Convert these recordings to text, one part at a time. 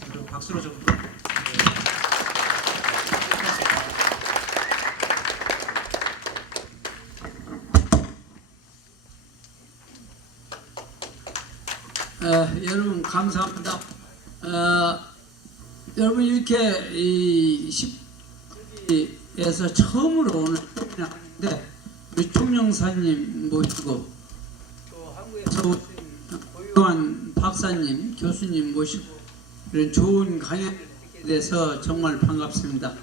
그리고 박수로 좀. 여러분 감사합니다. 여러분 이렇게 이 10에서 처음으로 오늘 하는데 우리 총영사님 모시고 또 한국에서 고유한 박사님, 교수님 모시고 이런 좋은 강연을 듣게 돼서 정말 반갑습니다.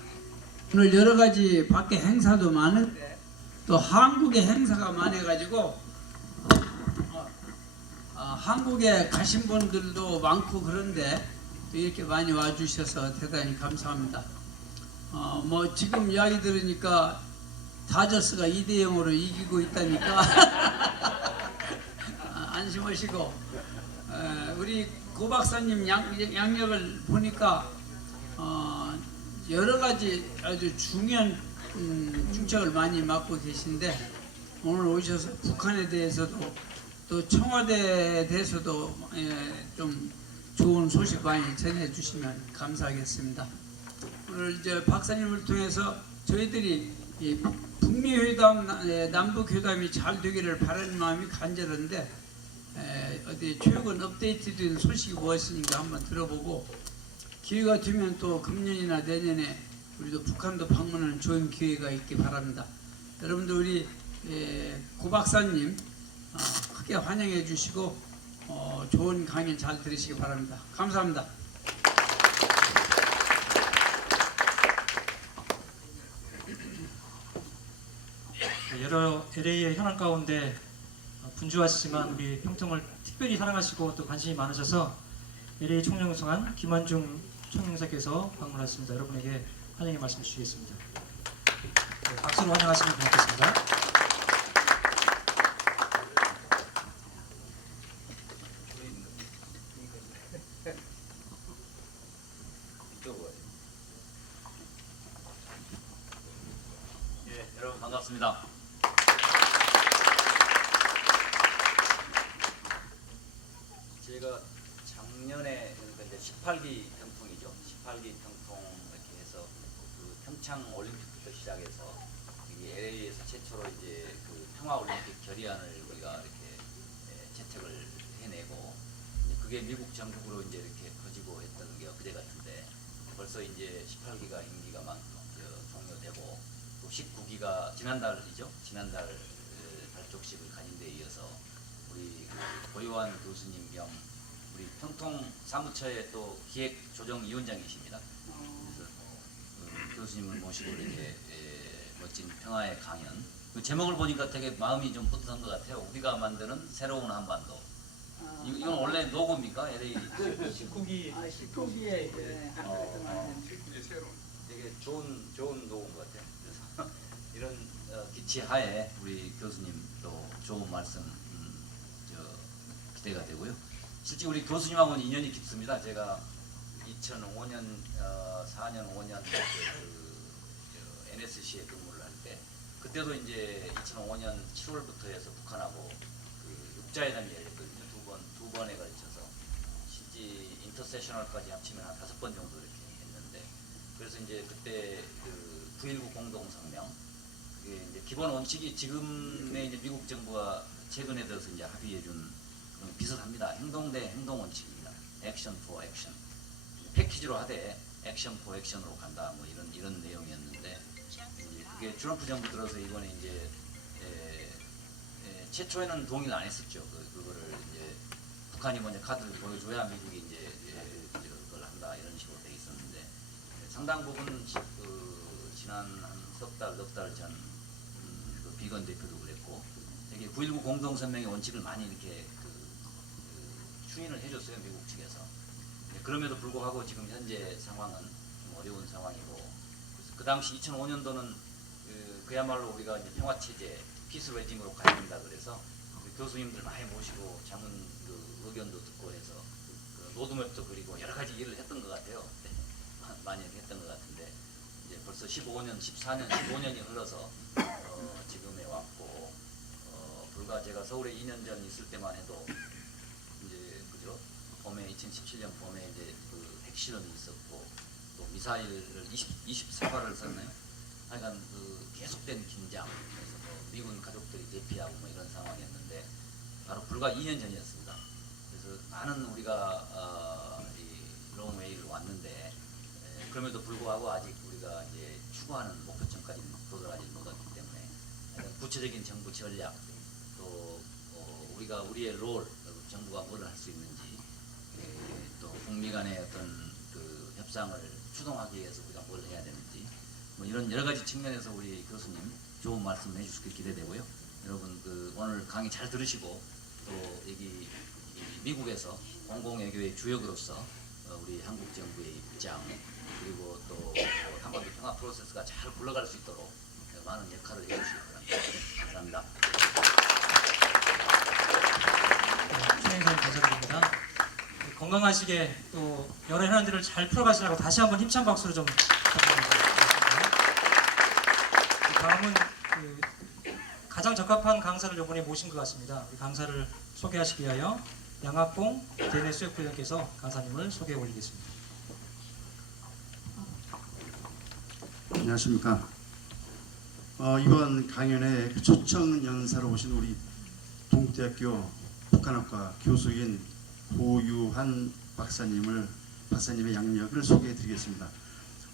오늘 여러 가지 밖에 행사도 많은데 또 한국의 행사가 많아가지고 한국에 가신 분들도 많고 그런데 이렇게 많이 와주셔서 대단히 감사합니다. 뭐 지금 이야기 들으니까 다저스가 2대0으로 이기고 있다니까 안심하시고 우리 고 박사님 양력을 보니까 여러 가지 아주 중요한 중책을 많이 맡고 계신데 오늘 오셔서 북한에 대해서도 또 청와대에 대해서도 좀 좋은 소식 많이 전해주시면 감사하겠습니다. 오늘 이제 박사님을 통해서 저희들이 이 북미회담, 남북회담이 잘 되기를 바라는 마음이 간절한데 어디 최근 업데이트된 소식이 무엇인가 한번 들어보고 기회가 되면 또 금년이나 내년에 우리도 북한도 방문하는 좋은 기회가 있기 바랍니다. 여러분들 우리 고 박사님 크게 환영해 주시고 좋은 강연 잘 들으시기 바랍니다. 감사합니다. 여러 LA의 현안 가운데 분주하시지만 우리 평통을 특별히 사랑하시고 또 관심이 많으셔서 LA 총영사관 김환중 총영사께서 방문하셨습니다. 여러분에게 환영의 말씀 주시겠습니다. 네, 박수로 환영하시면 고맙겠습니다. 여러분 반갑습니다. 제가 작년에 그러니까 이제 18기 평통이죠. 18기 평통 이렇게 해서 그 평창 올림픽부터 시작해서 여기 LA에서 최초로 이제 그 평화 올림픽 결의안을 우리가 이렇게 채택을 해내고 그게 미국 전국으로 이제 이렇게 퍼지고 했던 게 그제 같은데 벌써 이제 18기가 임기가 종료되고 19기가 지난달이죠. 지난달 발족식을 가진 데 이어서 우리 고요한 교수님 겸 우리 평통 사무처의 또 기획조정위원장이십니다. 그래서 교수님을 모시고 이렇게 멋진 평화의 강연. 그 제목을 보니까 되게 마음이 좀 뿌듯한 것 같아요. 우리가 만드는 새로운 한반도. 이건 원래 노고입니까? LA 19기 19기에 되게 좋은 노고인 것 같아요. 그래서 이런 기치 하에 우리 교수님 또 좋은 말씀 기대가 되고요. 실제 우리 교수님하고는 인연이 깊습니다. 제가 2005년, 4년, 5년 NSC에 근무를 할 때 그때도 이제 2005년 7월부터 해서 북한하고 그 육자회담이 열렸거든요. 두 번에 걸쳐서 실제 인터세셔널까지 합치면 한 5번 정도 이렇게 했는데 그래서 이제 그때 그 9.19 공동성명 그게 이제 기본 원칙이 지금의 이제 미국 정부가 최근에 들어서 이제 합의해준 비슷합니다. 행동 대 행동 원칙입니다. 액션 포 액션 패키지로 하되 액션 포 액션으로 간다 뭐 이런 내용이었는데 이제 그게 트럼프 정부 들어서 이번에 이제 최초에는 동의를 안 했었죠. 그거를 이제 북한이 먼저 카드를 보여줘야 미국이 이제 그걸 한다 이런 식으로 돼 있었는데 상당 부분 지난 한 석 달 전 그 비건 대표도 그랬고 되게 9.19 공동성명의 원칙을 많이 이렇게 추인을 해줬어요. 미국 측에서. 그럼에도 불구하고 지금 현재 상황은 좀 어려운 상황이고 그래서 그 당시 2005년도는 그야말로 우리가 이제 평화체제 피스 레짐으로 가야 된다 그래서 교수님들 많이 모시고 자문 의견도 듣고 해서 로드맵도 그리고 여러 가지 일을 했던 것 같아요. 많이 했던 것 같은데 이제 벌써 15년, 14년, 15년이 흘러서 지금에 왔고 불과 제가 서울에 2년 전 있을 때만 해도 이제 그죠 봄에 2017년 봄에 이제 그 핵실험이 있었고 또 미사일을 24발을 썼나요? 하여간 그 계속된 긴장, 그래서 뭐 미군 가족들이 대피하고 뭐 이런 상황이었는데 바로 불과 2년 전이었습니다. 그래서 많은 우리가 이 롱웨이를 왔는데 그럼에도 불구하고 아직 우리가 이제 추구하는 목표점까지 도달하지 못했기 때문에 구체적인 정부 전략 또 우리가 우리의 롤, 정부가 뭘 할 수 있는지 또 북미 간의 어떤 그 협상을 추동하기 위해서 우리가 뭘 해야 되는지 뭐 이런 여러 가지 측면에서 우리 교수님 좋은 말씀 해주실 기대되고요. 여러분 그 오늘 강의 잘 들으시고 또 여기 미국에서 공공외교의 주역으로서 우리 한국 정부의 입장 그리고 또 한반도 평화 프로세스가 잘 굴러갈 수 있도록 많은 역할을 해주시기 바랍니다. 감사합니다. 총영사님 감사드립니다. 건강하시게 또 여러 현안들을 잘 풀어가시라고 다시 한번 힘찬 박수를 좀 부탁드립니다. 다음은 그 가장 적합한 강사를 이번에 모신 것 같습니다. 이 강사를 소개하시기 위하여 양학봉 대내수협부장께서 강사님을 소개해 올리겠습니다. 안녕하십니까. 이번 강연에 초청 연사로 오신 우리 동국대학교 북한학과 교수인 고유한 박사님의 양력을 소개해 드리겠습니다.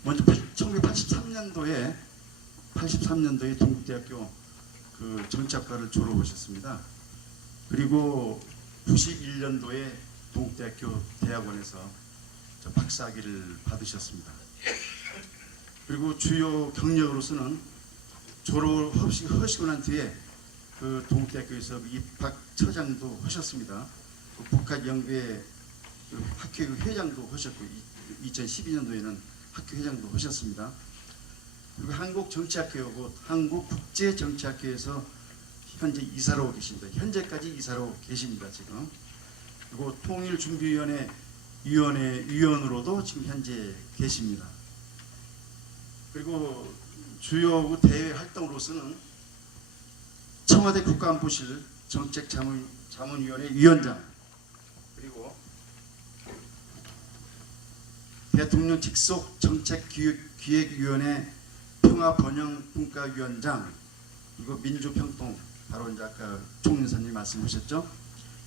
먼저 1983년도에 동국대학교 그 정치학과를 졸업하셨습니다. 그리고 91년도에 동국대학교 대학원에서 박사학위를 받으셨습니다. 그리고 주요 경력으로서는 졸업을 하시고 난 뒤에 그 동국대학교에서 입학처장도 하셨습니다. 그 북한연구회 그 학회 회장도 하셨고 2012년도에는 학회 회장도 하셨습니다. 그리고 한국정치학교하고 한국국제정치학교에서 현재 이사로 계십니다. 현재까지 이사로 계십니다. 지금. 그리고 통일준비위원회 위원으로도 지금 현재 계십니다. 그리고 주요 대외 활동으로서는 청와대 국가안보실 정책자문위원회 위원장 그리고 대통령 직속 정책기획위원회 평화번영분과위원장 그리고 민주평통 바로 이제 아까 총연사님 말씀하셨죠.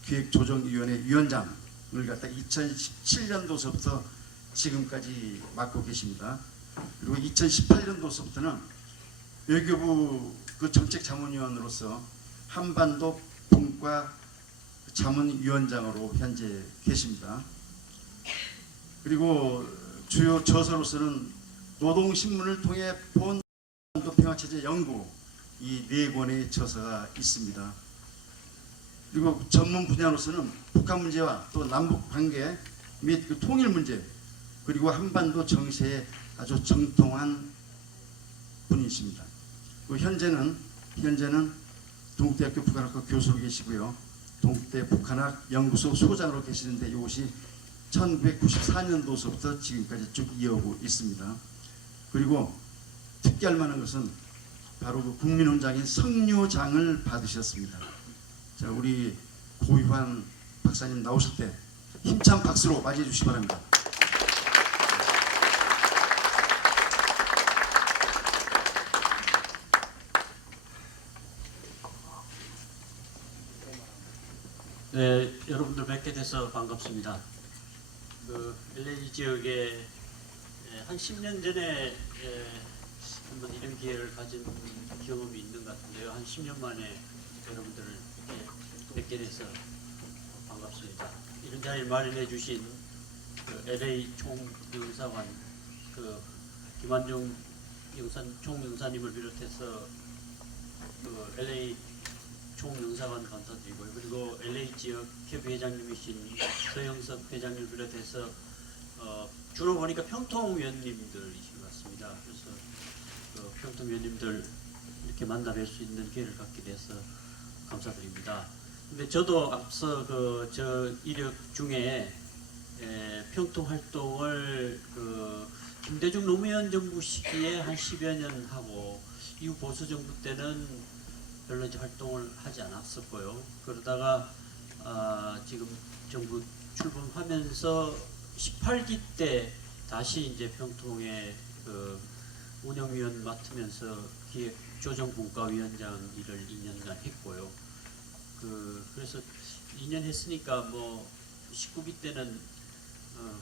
기획조정위원회 위원장을 갖다 2017년도서부터 지금까지 맡고 계십니다. 그리고 2018년도서부터는 외교부 그 정책자문위원으로서 한반도 분과 자문위원장으로 현재 계십니다. 그리고 주요 저서로서는 노동신문을 통해 본 한반도 평화체제 연구 이 4권의 저서가 있습니다. 그리고 전문 분야로서는 북한 문제와 또 남북 관계 및 그 통일 문제 그리고 한반도 정세에 아주 정통한 분이십니다. 현재는 동국대학교 북한학과 교수로 계시고요. 동국대 북한학 연구소 소장으로 계시는데 이것이 1994년도서부터 지금까지 쭉 이어오고 있습니다. 그리고 특기할 만한 것은 바로 그 국민훈장인 성료장을 받으셨습니다. 자, 우리 고유한 박사님 나오실 때 힘찬 박수로 맞이해 주시기 바랍니다. 네, 여러분들 뵙게 돼서 반갑습니다. 그 LA 지역에 한 10년 전에 한번 이런 기회를 가진 경험이 있는 것 같은데요. 한 10년 만에 여러분들을 뵙게 돼서 반갑습니다. 이런 자리를 마련해 주신 그 LA 총영사관 그 김한중 총영사님을 비롯해서 그 LA 총영사관 감사드리고요. 그리고 LA 지역 협의회장님이신 서영석 회장님을 비롯해서 주로 보니까 평통위원님들이신 것 같습니다. 그래서 그 평통위원님들 이렇게 만나 뵐 수 있는 기회를 갖게 돼서 감사드립니다. 근데 저도 앞서 저 이력 중에 평통 활동을 그 김대중 노무현 정부 시기에 한 10여 년 하고 이후 보수 정부 때는 별로 이제 활동을 하지 않았었고요. 그러다가 지금 정부 출범하면서 18기 때 다시 이제 평통의 그 운영위원 맡으면서 기획조정분과위원장 일을 2년간 했고요. 그래서 2년 했으니까 뭐 19기 때는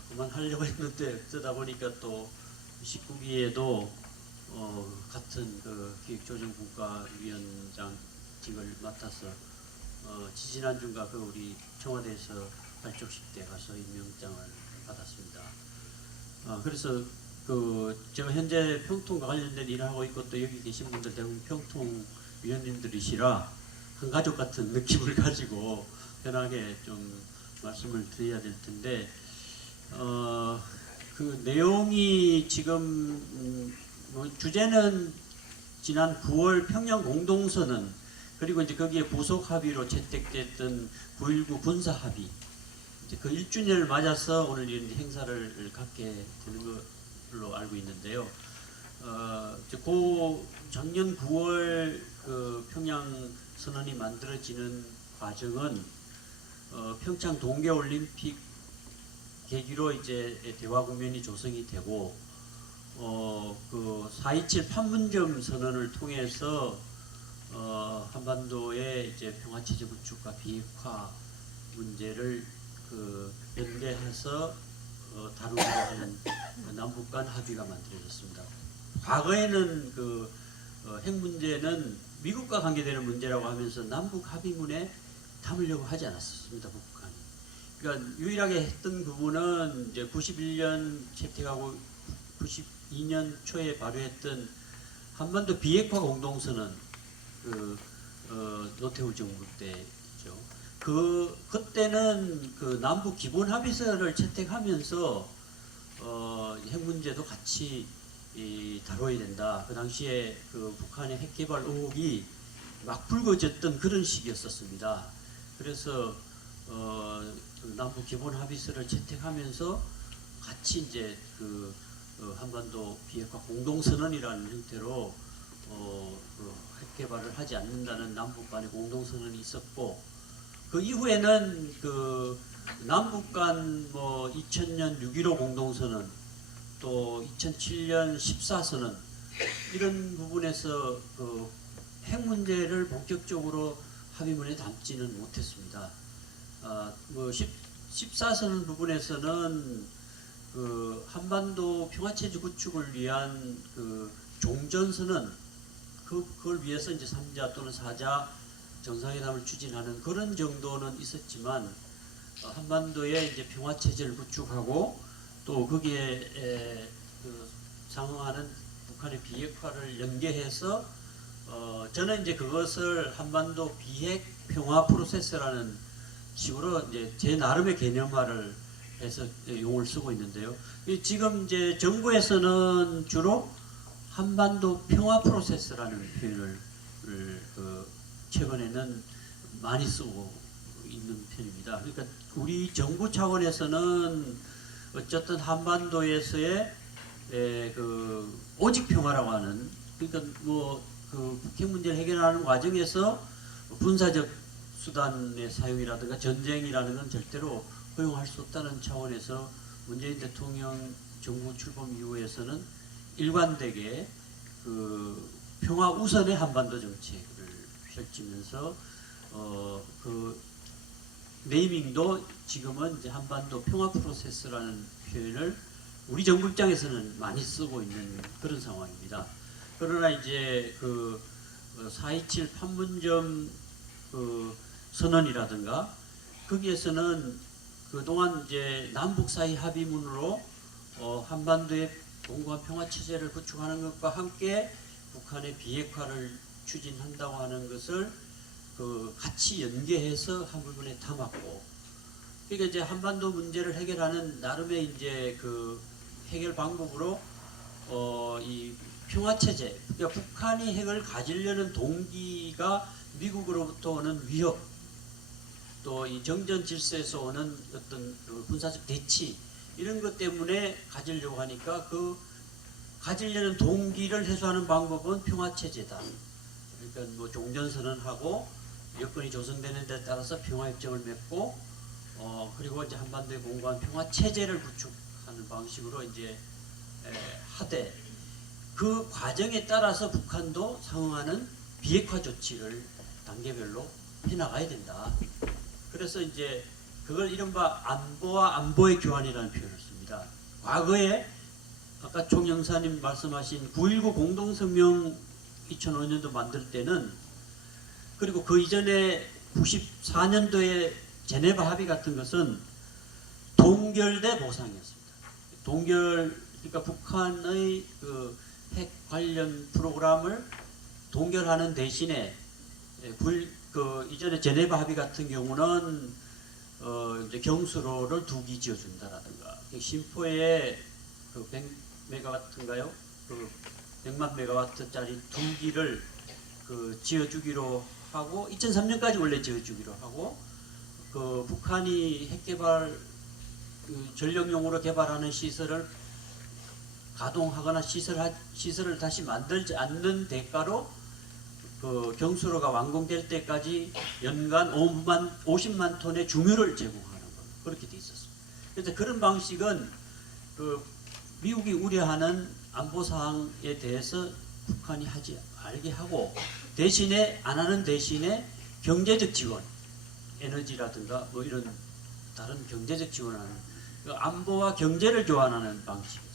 그만하려고 했는데 어쩌다 보니까 또 19기에도 같은 그 기획조정분과위원장직을 맡아서 지지난주인가 그 우리 청와대에서 발족식 때 가서 임명장을 받았습니다. 그래서 제가 현재 평통과 관련된 일을 하고 있고 또 여기 계신 분들 대부분 평통 위원님들이시라 한 가족 같은 느낌을 가지고 편하게 좀 말씀을 드려야 될 텐데 그 내용이 지금 주제는 지난 9월 평양 공동선언 그리고 이제 거기에 부속 합의로 채택됐던 9.19 군사 합의 이제 그 1주년을 맞아서 오늘 이런 행사를 갖게 되는 걸로 알고 있는데요. 그 작년 9월 그 평양 선언이 만들어지는 과정은 평창 동계올림픽 계기로 이제 대화 국면이 조성이 되고 그 4.27 판문점 선언을 통해서 한반도의 이제 평화체제 구축과 비핵화 문제를 연계해서 다루기로 하는 남북 간 합의가 만들어졌습니다. 과거에는 핵 문제는 미국과 관계되는 문제라고 하면서 남북 합의문에 담으려고 하지 않았습니다. 북한이. 그러니까 유일하게 했던 부분은 이제 91년 채택하고 92년 초에 발효했던 한반도 비핵화 공동선언 노태우 정부 때죠. 그때는 그 남북 기본 합의서를 채택하면서 핵 문제도 같이 다뤄야 된다. 그 당시에 그 북한의 핵 개발 의혹이 막 불거졌던 그런 시기였었습니다. 그래서 남북 기본 합의서를 채택하면서 같이 이제 한반도 비핵화 공동선언이라는 형태로 핵 개발을 하지 않는다는 남북 간의 공동선언이 있었고 그 이후에는 남북 간 2000년 6.15 공동선언 또 2007년 14선언 이런 부분에서 핵 문제를 본격적으로 합의문에 담지는 못했습니다. 14선언 부분에서는 한반도 평화체제 구축을 위한 종전선언 그걸 위해서 이제 3자 또는 4자 정상회담을 추진하는 그런 정도는 있었지만 한반도의 이제 평화체제를 구축하고 또 거기에 상응하는 북한의 비핵화를 연계해서 저는 이제 그것을 한반도 비핵 평화 프로세스라는 식으로 이제 제 나름의 개념화를 해서 용어를 쓰고 있는데요. 지금 이제 정부에서는 주로 한반도 평화 프로세스라는 표현을 최근에는 많이 쓰고 있는 편입니다. 그러니까 우리 정부 차원에서는 어쨌든 한반도에서의 오직 평화라고 하는 그러니까 북핵 문제를 해결하는 과정에서 군사적 수단의 사용이라든가 전쟁이라는 건 절대로 허용할 수 없다는 차원에서 문재인 대통령 정부 출범 이후에서는 일관되게 평화 우선의 한반도 정책을 펼치면서 네이밍도 지금은 이제 한반도 평화 프로세스라는 표현을 우리 정부 입장에서는 많이 쓰고 있는 그런 상황입니다. 그러나 이제 4.27 판문점 선언이라든가 거기에서는 그동안 이제 남북 사이 합의문으로 한반도의 공고한 평화 체제를 구축하는 것과 함께 북한의 비핵화를 추진한다고 하는 것을 같이 연계해서 한 부분에 담았고, 그러니까 이제 한반도 문제를 해결하는 나름의 이제 해결 방법으로 이 평화 체제, 그러니까 북한이 핵을 가지려는 동기가 미국으로부터 오는 위협, 또 이 정전 질서에서 오는 어떤 군사적 대치 이런 것 때문에 가지려고 하니까 가지려는 동기를 해소하는 방법은 평화 체제다. 그러니까 종전선언하고 여건이 조성되는 데 따라서 평화협정을 맺고 그리고 이제 한반도의 공고한 평화 체제를 구축하는 방식으로 이제 하되 그 과정에 따라서 북한도 상응하는 비핵화 조치를 단계별로 해나가야 된다. 그래서 이제 그걸 이른바 안보와 안보의 교환이라는 표현을 씁니다. 과거에 아까 총영사님 말씀하신 9.19 공동성명 2005년도 만들 때는 그리고 그 이전에 94년도에 제네바 합의 같은 것은 동결 대 보상이었습니다. 동결 그러니까 북한의 그 핵 관련 프로그램을 동결하는 대신에 그 이전에 제네바 합의 같은 경우는 이제 경수로를 2기 지어준다라든가 심포에 그 100메가와트인가요? 그 100만 메가와트짜리 2기를 그 지어주기로 하고 2003년까지 원래 지어주기로 하고 그 북한이 핵 개발 그 전력용으로 개발하는 시설을 가동하거나 시설을 다시 만들지 않는 대가로 그 경수로가 완공될 때까지 연간 50만 톤의 중유를 제공하는 것 그렇게 돼 있었습니다. 그래서 그런 방식은 그 미국이 우려하는 안보 사항에 대해서 북한이 하지 알게 하고 대신에 안 하는 대신에 경제적 지원, 에너지라든가 뭐 이런 다른 경제적 지원을 하는 그 안보와 경제를 교환하는 방식이었습니다.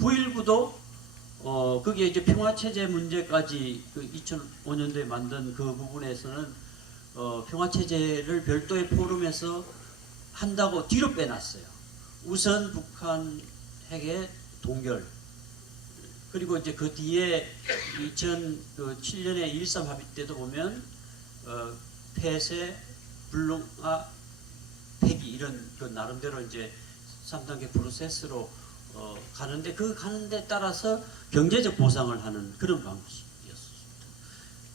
9.19도 그게 이제 평화체제 문제까지 그 2005년도에 만든 그 부분에서는 평화체제를 별도의 포럼에서 한다고 뒤로 빼놨어요. 우선 북한 핵의 동결 그리고 이제 그 뒤에 2007년에 2.13 합의 때도 보면 폐쇄, 불능화, 폐기 이런 그 나름대로 이제 3단계 프로세스로 가는데 그 가는데 따라서 경제적 보상을 하는 그런 방식이었습니다.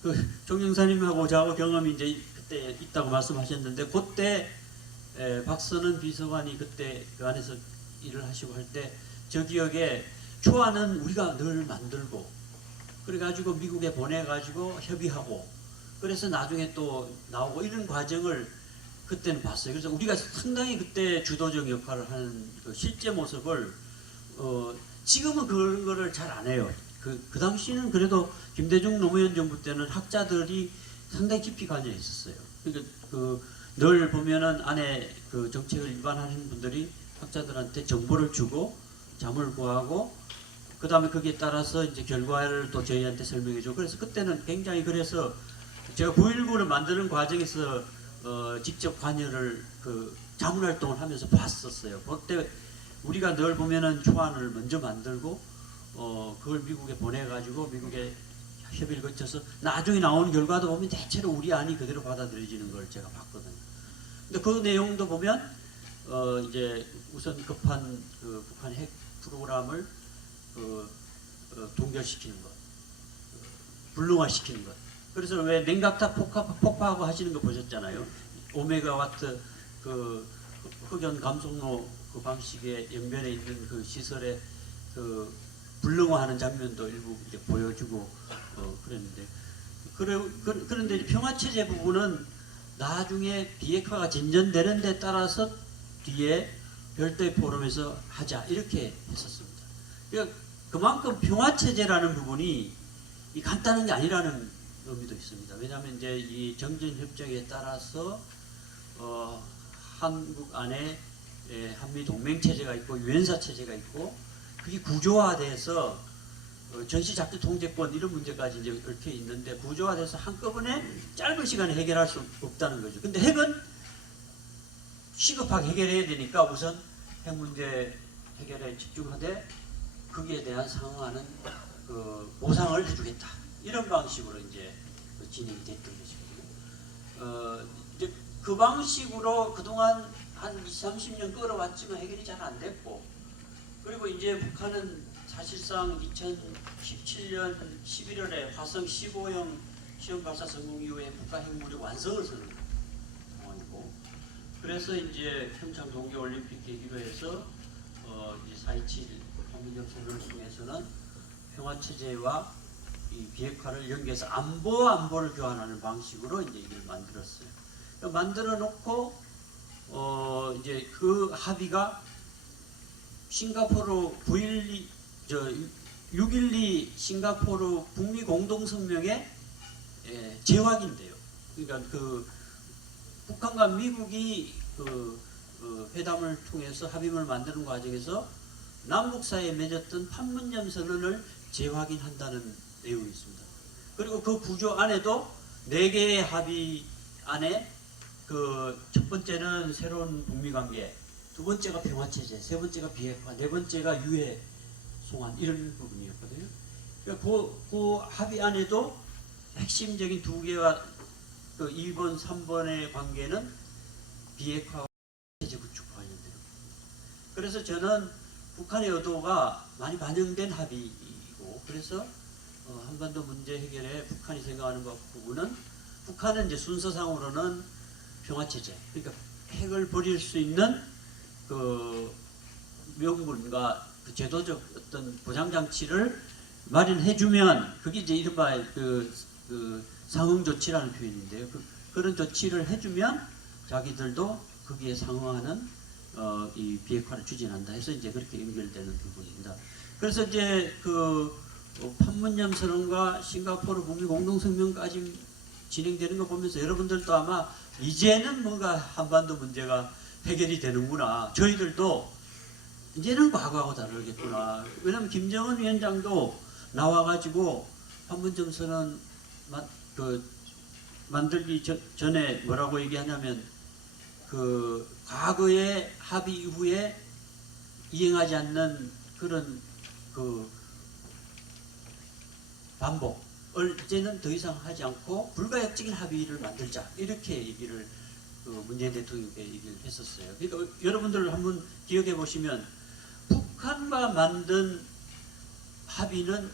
그 종영사님하고 저하고 경험이 이제 그때 있다고 말씀하셨는데 그때 박선은 비서관이 그때 그 안에서 일을 하시고 할 때 저 기억에 초안은 우리가 늘 만들고 그래가지고 미국에 보내가지고 협의하고 그래서 나중에 또 나오고 이런 과정을 그때는 봤어요. 그래서 우리가 상당히 그때 주도적 역할을 하는 그 실제 모습을 지금은 그거를 잘 안 해요. 그 당시는 그래도 김대중 노무현 정부 때는 학자들이 상당히 깊이 관여 있었어요. 그러니까 늘 보면은 안에 그 정책을 위반하는 분들이 학자들한테 정보를 주고 자문을 구하고 그 다음에 거기에 따라서 이제 결과를 또 저희한테 설명해주고 그래서 그때는 굉장히 그래서 제가 9.19를 만드는 과정에서 직접 관여를 그 자문활동을 하면서 봤었어요. 그때 우리가 늘 보면은 초안을 먼저 만들고 그걸 미국에 보내가지고 미국에 협의를 거쳐서 나중에 나오는 결과도 보면 대체로 우리 안이 그대로 받아들여지는 걸 제가 봤거든요. 근데 그 내용도 보면 이제 우선 급한 그 북한 핵 프로그램을 동결시키는 것, 불능화시키는 것. 그래서 왜 냉각탑 폭파하고 하시는 거 보셨잖아요. 5메가와트 그 흑연 감속로 그 방식의 연변에 있는 그 시설에 그 불능화하는 장면도 일부 이제 보여주고 그랬는데 그런데 평화체제 부분은 나중에 비핵화가 진전되는 데 따라서 뒤에 별도의 포럼에서 하자 이렇게 했었습니다. 그러니까 그만큼 평화체제라는 부분이 간단한 게 아니라는 의미도 있습니다. 왜냐하면 이제 이 정전협정에 따라서 한국 안에 한미 동맹 체제가 있고 유엔사 체제가 있고 그게 구조화돼서 전시작전 통제권 이런 문제까지 이제 얽혀 있는데 구조화돼서 한꺼번에 짧은 시간에 해결할 수 없다는 거죠. 근데 핵은 시급하게 해결해야 되니까 우선 핵 문제 해결에 집중하되 거기에 대한 상응하는 그 보상을 해주겠다 이런 방식으로 이제 진행이 됐던 것이거든요. 이제 그 방식으로 그동안 한 20, 30년 끌어왔지만 해결이 잘 안 됐고 그리고 이제 북한은 사실상 2017년 11월에 화성 15형 시험 발사 성공 이후에 북한 핵무력 완성을 선언한 상황이고 그래서 이제 평창 동계올림픽 계기로 해서 이제 4.27 한미정선을 통해서는 평화체제와 이 비핵화를 연계해서 안보를 교환하는 방식으로 이제 이걸 만들었어요. 그러니까 만들어 놓고 이제 그 합의가 싱가포르 612 싱가포르 북미 공동성명의 재확인돼요. 그러니까 그 북한과 미국이 회담을 통해서 합의문을 만드는 과정에서 남북 사이에 맺었던 판문점 선언을 재확인한다는 내용이 있습니다. 그리고 그 구조 안에도 4개의 합의 안에 그 첫 번째는 새로운 북미 관계, 두 번째가 평화 체제, 세 번째가 비핵화, 네 번째가 유해 송환 이런 부분이었거든요. 그러니까 그 합의 안에도 핵심적인 2개와 그 2번, 3번의 관계는 비핵화 체제 구축 관련돼요. 그래서 저는 북한의 의도가 많이 반영된 합의이고, 그래서 한반도 문제 해결에 북한이 생각하는 부분은 북한은 이제 순서상으로는 평화 체제, 그러니까 핵을 버릴 수 있는 그 명분과 그 제도적 어떤 보장 장치를 마련해주면 그게 이제 이른바 그 상응 조치라는 표현인데요. 그런 조치를 해주면 자기들도 거기에 상응하는 이 비핵화를 추진한다 해서 이제 그렇게 연결되는 부분입니다. 그래서 이제 그 판문점 선언과 싱가포르 북미 공동성명까지 진행되는 거 보면서 여러분들도 아마 이제는 뭔가 한반도 문제가 해결이 되는구나. 저희들도 이제는 과거하고 다르겠구나. 왜냐하면 김정은 위원장도 나와가지고 판문점 선언 만들기 전에 뭐라고 얘기하냐면 그 과거의 합의 이후에 이행하지 않는 그런 그 반복을 이제는 더 이상 하지 않고 불가역적인 합의를 만들자 이렇게 얘기를 문재인 대통령께 얘기를 했었어요. 그러니까 여러분들 한번 기억해 보시면 북한과 만든 합의는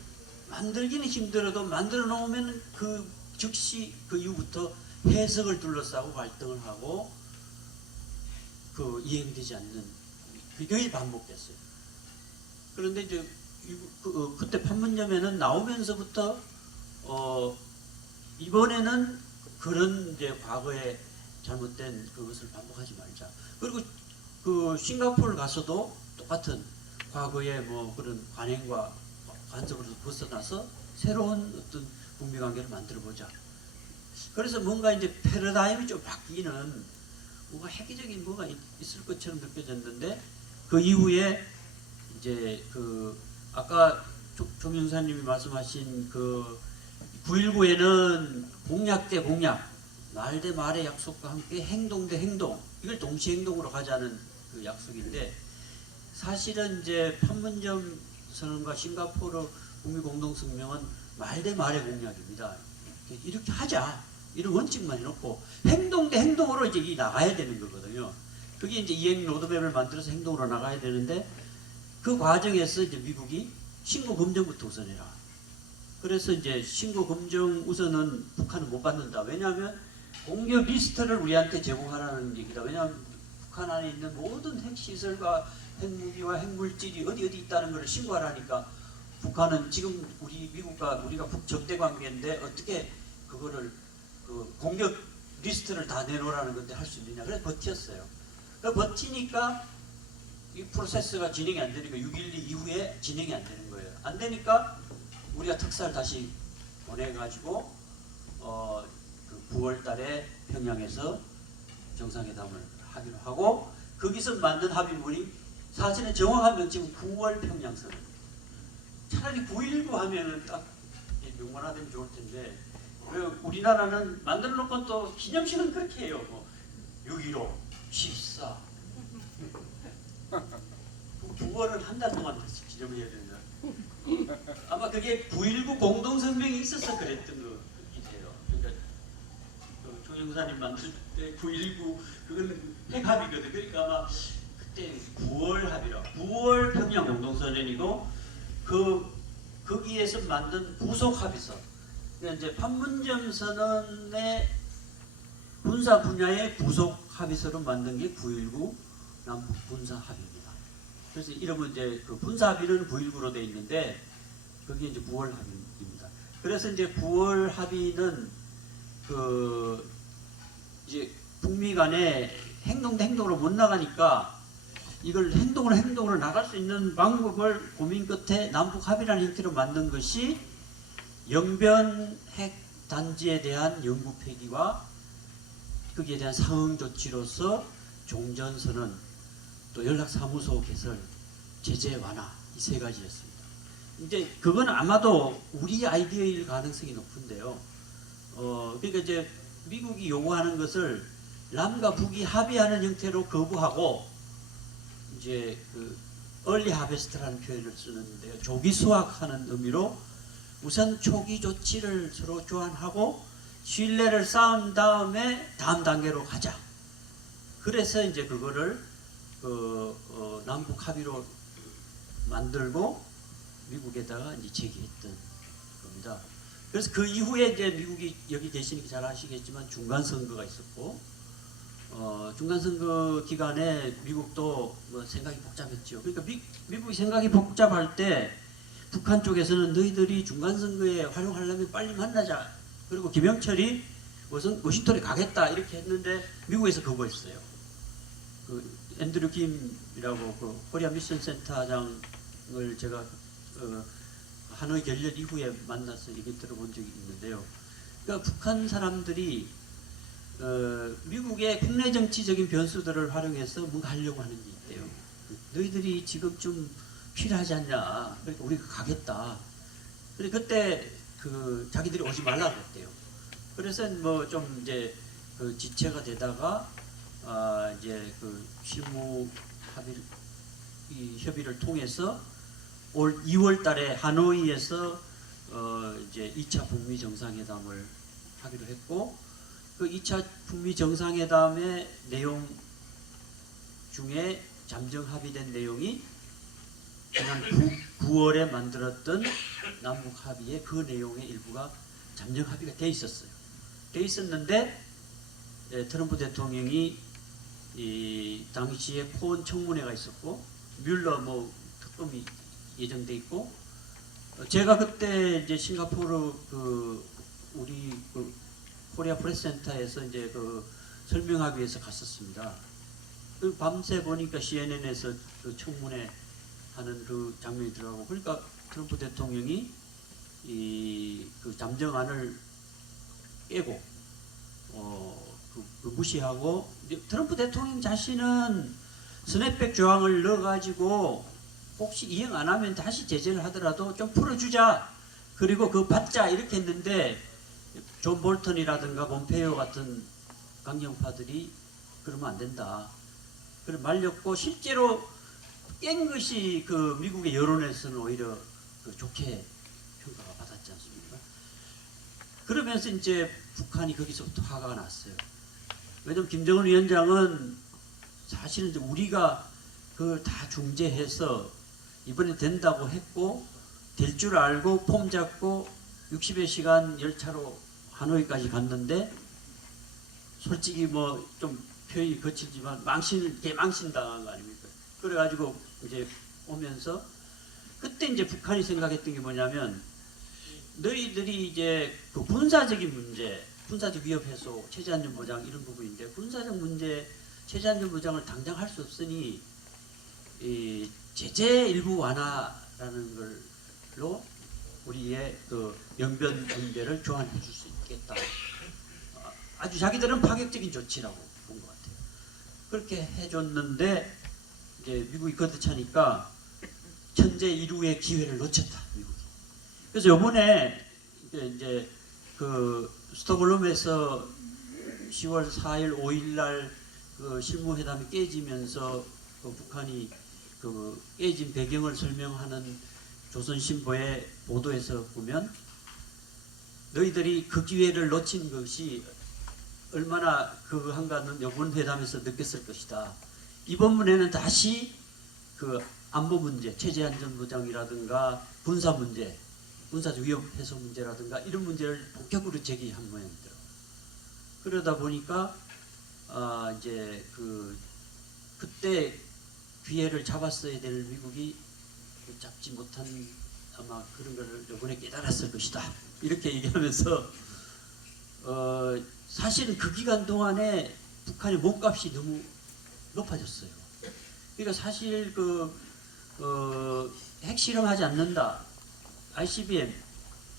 만들기는 힘들어도 만들어 놓으면 그 즉시 그 이후부터 해석을 둘러싸고 갈등을 하고 그 이행되지 않는 그게 반복됐어요. 그런데 이제 그때 판문점에는 나오면서부터 이번에는 그런 이제 과거에 잘못된 그것을 반복하지 말자. 그리고 그 싱가포르 가서도 똑같은 과거의 뭐 그런 관행과 간섭으로서 벗어나서 새로운 어떤 북미 관계를 만들어 보자. 그래서 뭔가 이제 패러다임이 좀 바뀌는 뭔가 획기적인 뭐가 있을 것처럼 느껴졌는데 그 이후에 이제 그 아까 조명사님이 말씀하신 그 9.19에는 공약 대 공약, 말 대 말의 약속과 함께 행동 대 행동, 이걸 동시 행동으로 가자는 그 약속인데 사실은 이제 판문점 선언과 싱가포르 북미 공동성명은 말 대 말의 공약입니다. 이렇게 하자. 이런 원칙만 해놓고 행동 대 행동으로 이제 나가야 되는 거거든요. 그게 이제 이행 로드맵을 만들어서 행동으로 나가야 되는데 그 과정에서 이제 미국이 신고 검증부터 우선해라. 그래서 이제 신고 검증 우선은 북한은 못 받는다. 왜냐하면 공격 리스트를 우리한테 제공하라는 얘기다. 왜냐하면 북한 안에 있는 모든 핵시설과 핵무기와 핵물질이 어디 있다는 걸 신고하라니까 북한은 지금 미국과 우리가 북적대 관계인데 어떻게 그거를 그 공격 리스트를 다 내놓으라는 건데 할 수 있느냐. 그래서 버텼어요. 버티니까 이 프로세스가 진행이 안 되니까 6.12 이후에 진행이 안 되는 거예요. 안 되니까 우리가 특사를 다시 보내가지고 그 9월 달에 평양에서 정상회담을 하기로 하고 거기서 만든 합의문이 사실은 정확한 명칭은 9월 평양선언. 차라리 9.19 하면은 딱 명문화되면 좋을 텐데 왜 우리나라는 만들어 놓고 또 기념식은 그렇게 해요. 뭐 6.15, 14 9월은 한 달 동안 다시 기념해야 된다. 아마 그게 9.19 공동성명이 있어서 그랬던 것 같아요. 그러니까 조영사님 만들 때 9.19 그거는 핵합의거든. 그러니까 아마 그때 9월 합의라. 9월 평양 공동선언이고 거기에서 만든 부속 합의서. 그러니까 이제 판문점 선언의 군사 분야의 부속 합의서로 만든 게 9.19 남북 군사 합의입니다. 그래서 이러면 이제 그 군사 합의는 9.19로 되어 있는데 그게 이제 9월 합의입니다. 그래서 이제 9월 합의는 그 이제 북미 간에 행동으로 못 나가니까 이걸 행동으로 나갈 수 있는 방법을 고민 끝에 남북 합의라는 형태로 만든 것이 영변 핵 단지에 대한 영구 폐기와 거기에 대한 상응 조치로서 종전선언, 또 연락사무소 개설, 제재 완화 이 세 가지였습니다. 이제 그건 아마도 우리 아이디어일 가능성이 높은데요. 그러니까 이제 미국이 요구하는 것을 남과 북이 합의하는 형태로 거부하고 이제 그 얼리 하베스트라는 표현을 쓰는데요. 조기 수확하는 의미로 우선 초기 조치를 서로 교환하고 신뢰를 쌓은 다음에 다음 단계로 가자. 그래서 이제 그거를 남북 합의로 만들고 미국에다가 이제 제기했던 겁니다. 그래서 그 이후에 이제 미국이 여기 계시니까 잘 아시겠지만 중간 선거가 있었고, 중간 선거 기간에 미국도 뭐 생각이 복잡했죠. 그러니까 미국이 생각이 복잡할 때 북한 쪽에서는 너희들이 중간 선거에 활용하려면 빨리 만나자. 그리고 김영철이 워싱턴에 가겠다 이렇게 했는데 미국에서 거부했어요. 그 앤드류 김이라고 그 코리아 미션 센터장을 제가 하노이 결렬 이후에 만나서 얘기 들어본 적이 있는데요. 그러니까 북한 사람들이 미국의 국내 정치적인 변수들을 활용해서 뭔가 하려고 하는 게 있대요. 너희들이 지금 좀 필요하지 않냐. 그러니까 우리가 가겠다. 그래서 그때 자기들이 오지 말라고 했대요. 그래서 뭐 좀 이제 그 지체가 되다가 이제 그 실무 협의를 통해서 올 2월 달에 하노이에서 이제 2차 북미 정상회담을 하기로 했고, 그 2차 북미 정상회담의 내용 중에 잠정 합의된 내용이 지난 9월에 만들었던 남북 합의의 그 내용의 일부가 잠정 합의가 돼 있었어요. 돼 있었는데 트럼프 대통령이 이 당시에 포원 청문회가 있었고 뮬러 뭐 특검이 예정돼 있고, 제가 그때 이제 싱가포르 우리 코리아 프레스센터에서 이제 설명하기 위해서 갔었습니다. 밤새 보니까 CNN에서 그 청문회 하는 그 장면이 들어가고, 그러니까 트럼프 대통령이 그 잠정안을 깨고 무시하고, 트럼프 대통령 자신은 스냅백 조항을 넣어가지고 혹시 이행 안 하면 다시 제재를 하더라도 좀 풀어주자. 그리고 받자 이렇게 했는데 존 볼턴이라든가 폼페이오 같은 강경파들이 그러면 안 된다. 그래 말렸고, 실제로 깬 것이 미국의 여론에서는 오히려 좋게 평가가 받았지 않습니까? 그러면서 이제 북한이 거기서부터 화가 났어요. 왜냐면 김정은 위원장은 사실은 이제 우리가 그걸 다 중재해서 이번에 된다고 했고, 될 줄 알고 폼 잡고 60여 시간 열차로 하노이까지 갔는데, 솔직히 뭐 좀 표현이 거칠지만 개망신 당한 거 아닙니까? 그래가지고 이제 오면서 그때 이제 북한이 생각했던 게 뭐냐면, 너희들이 이제 그 군사적인 문제, 군사적 위협 해소, 체제 안전 보장 이런 부분인데, 군사적 문제, 체제 안전 보장을 당장 할 수 없으니 이 제재 일부 완화라는 걸로 우리의 영변 문제를 교환해 줄 수 있겠다. 아주 자기들은 파격적인 조치라고 본 것 같아요. 그렇게 해줬는데 이제 미국이 거듭차니까 천재 일우의 기회를 놓쳤다, 미국이. 그래서 이번에 이제 스톡홀름에서 10월 4일, 5일 날 실무회담이 깨지면서 북한이 깨진 배경을 설명하는 조선신보의 보도에서 보면, 너희들이 그 기회를 놓친 것이 얼마나 한가는 이번 회담에서 느꼈을 것이다. 이번문에는 다시 안보 문제, 체제 안전 보장이라든가 군사 문제, 군사적 위협 해소 문제라든가 이런 문제를 본격적으로 제기한 모양이더라고요. 그러다 보니까 이제 그때 기회를 잡았어야 될 미국이 잡지 못한 아마 그런 걸 이번에 깨달았을 것이다. 이렇게 얘기하면서 사실은 그 기간 동안에 북한의 몸값이 너무 높아졌어요. 그러니까 사실 핵실험하지 않는다, ICBM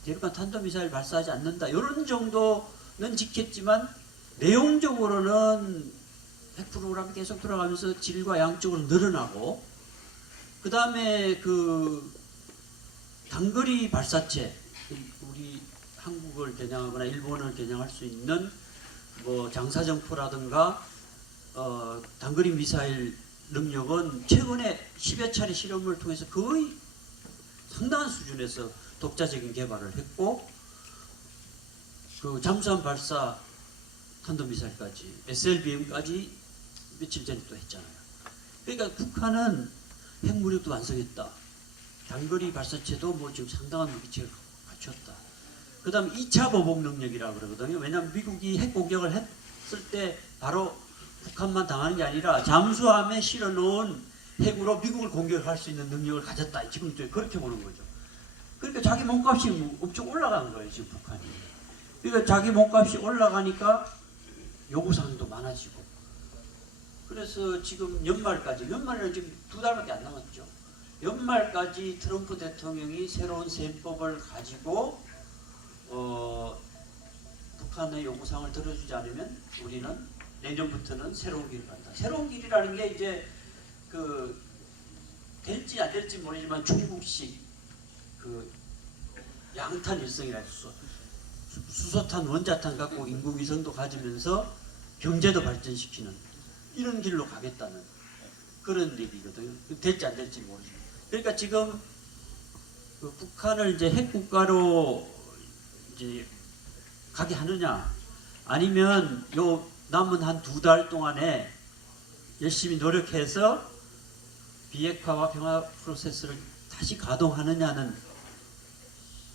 대륙간 탄도미사일 발사하지 않는다 이런 정도는 지켰지만 내용적으로는 핵 프로그램이 계속 돌아가면서 질과 양적으로 늘어나고, 그 다음에 그 단거리 발사체, 우리 한국을 겨냥하거나 일본을 겨냥할 수 있는 뭐 장사정포라든가 단거리 미사일 능력은 최근에 10여 차례 실험을 통해서 거의 상당한 수준에서 독자적인 개발을 했고, 그 잠수함 발사 탄도미사일까지 SLBM까지 며칠 전에 또 했잖아요. 그러니까 북한은 핵무력도 완성했다. 단거리 발사체도 뭐 지금 상당한 무기체를 갖췄다. 그 다음 2차 보복 능력이라고 그러거든요. 왜냐하면 미국이 핵 공격을 했을 때 바로 북한만 당하는 게 아니라 잠수함에 실어놓은 핵으로 미국을 공격할 수 있는 능력을 가졌다. 지금 그렇게 보는 거죠. 그러니까 자기 몸값이 엄청 올라간 거예요, 지금 북한이. 그러니까 자기 몸값이 올라가니까 요구사항도 많아지고. 그래서 지금 연말에는 지금 2달밖에 안 남았죠. 연말까지 트럼프 대통령이 새로운 셈법을 가지고 북한의 요구사항을 들어주지 않으면 우리는 내년부터는 새로운 길을 간다. 새로운 길이라는 게 이제 그 될지 안 될지 모르지만 중국식 그 양탄 일성이라 해서 수소탄, 원자탄 갖고 인공위성도 가지면서 경제도 발전시키는 이런 길로 가겠다는 그런 얘기거든요. 될지 안 될지 모르지만. 그러니까 지금 그 북한을 이제 핵국가로 이제 가게 하느냐, 아니면 요 남은 한 2달 동안에 열심히 노력해서 비핵화와 평화 프로세스를 다시 가동하느냐는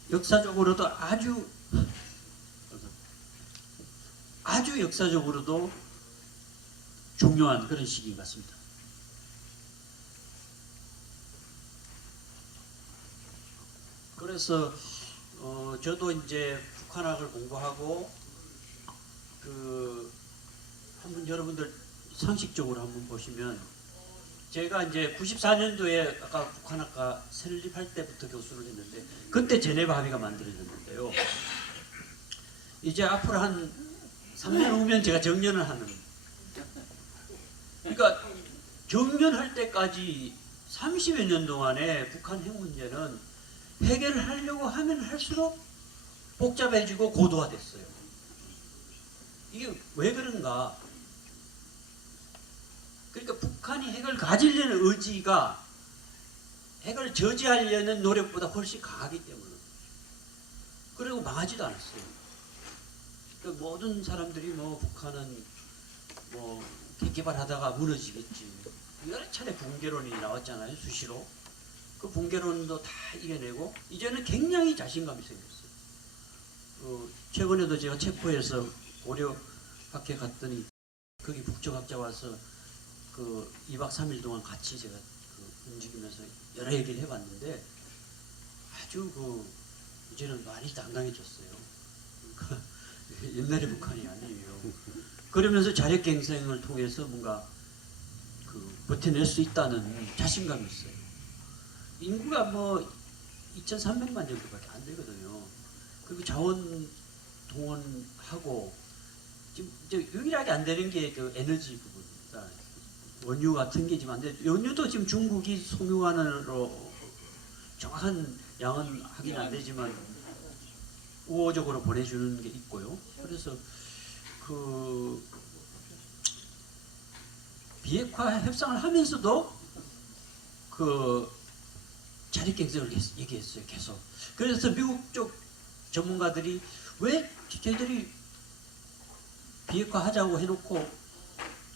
역사적으로도 아주 역사적으로도 중요한 그런 시기인 것 같습니다. 그래서 저도 이제 북한학을 공부하고 한번 여러분들 상식적으로 한번 보시면, 제가 이제 94년도에 아까 북한학과 설립할 때부터 교수를 했는데 그때 제네바 합의가 만들어졌는데요. 이제 앞으로 한 3년 후면 제가 정년을 하는. 그러니까 정년할 때까지 30여 년 동안에 북한 핵 문제는 해결을 하려고 하면 할수록 복잡해지고 고도화됐어요. 이게 왜 그런가? 그러니까 북한이 핵을 가지려는 의지가 핵을 저지하려는 노력보다 훨씬 강하기 때문에, 그리고 망하지도 않았어요. 그러니까 모든 사람들이 뭐 북한은 뭐 핵 개발하다가 무너지겠지, 여러 차례 붕괴론이 나왔잖아요, 수시로. 그 붕괴론도 다 이겨내고 이제는 굉장히 자신감이 생겼어요. 최근에도 제가 체포해서 고려학회 갔더니 거기 국정학자 와서 그 2박 3일 동안 같이 제가 움직이면서 여러 얘기를 해봤는데 아주 이제는 많이 당당해졌어요. 옛날의 북한이 아니에요. 그러면서 자력갱생을 통해서 뭔가 버텨낼 수 있다는 자신감이 있어요. 인구가 뭐 2,300만 정도밖에 안 되거든요. 그리고 자원 동원하고 지금 유일하게 안 되는 게 그 에너지 부분입니다. 원유 같은 게 지금 안 돼. 원유도 지금 중국이 송유관으로 정확한 양은 하긴 안 되지만 우호적으로 보내주는 게 있고요. 그래서 비핵화 협상을 하면서도 자력갱생을 얘기했어요, 계속. 그래서 미국 쪽 전문가들이 왜 저희들이 비핵화 하자고 해놓고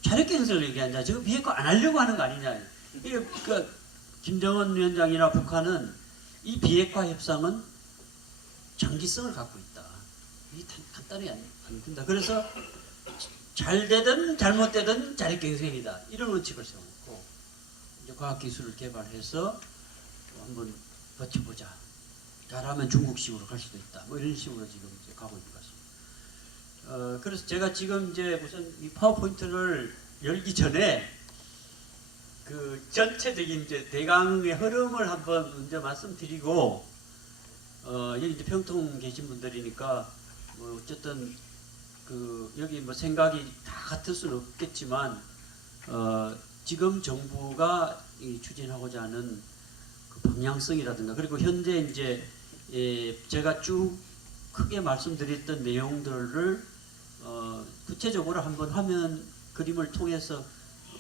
자력갱생을 얘기하냐, 지금 비핵화 안 하려고 하는 거 아니냐. 이게 김정은 위원장이나 북한은 이 비핵화 협상은 장기성을 갖고 있다. 이게 간단히 안 된다. 그래서 잘 되든 잘못되든 자력갱생이다. 이런 원칙을 세워놓고 이제 과학기술을 개발해서 한번 버텨보자. 잘하면 중국식으로 갈 수도 있다. 뭐 이런 식으로 지금 이제 가고 있는 것 같습니다. 그래서 제가 지금 이제 우선 이 파워포인트를 열기 전에 그 전체적인 이제 대강의 흐름을 한번 먼저 말씀드리고, 여기 이제 평통 계신 분들이니까 뭐 어쨌든 그 여기 뭐 생각이 다 같을 수는 없겠지만, 지금 정부가 이 추진하고자 하는 그 방향성이라든가, 그리고 현재 이제 제가 쭉 크게 말씀드렸던 내용들을 구체적으로 한번 화면 그림을 통해서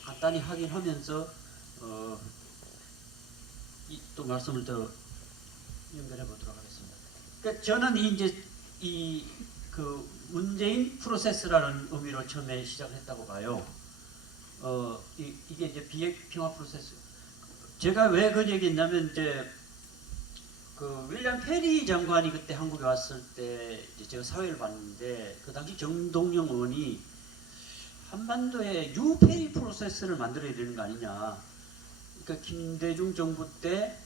간단히 확인하면서 또 말씀을 더 연결해 보도록 하겠습니다. 그러니까 저는 이제 이 그 문재인 프로세스라는 의미로 처음에 시작했다고 봐요. 이게 이제 비핵 평화 프로세스. 제가 왜 그 얘기했냐면 이제 그 윌리엄 페리 장관이 그때 한국에 왔을 때 이제 제가 사회를 봤는데, 그 당시 정동영 의원이 한반도에 뉴 페리 프로세스를 만들어야 되는 거 아니냐. 그러니까 김대중 정부 때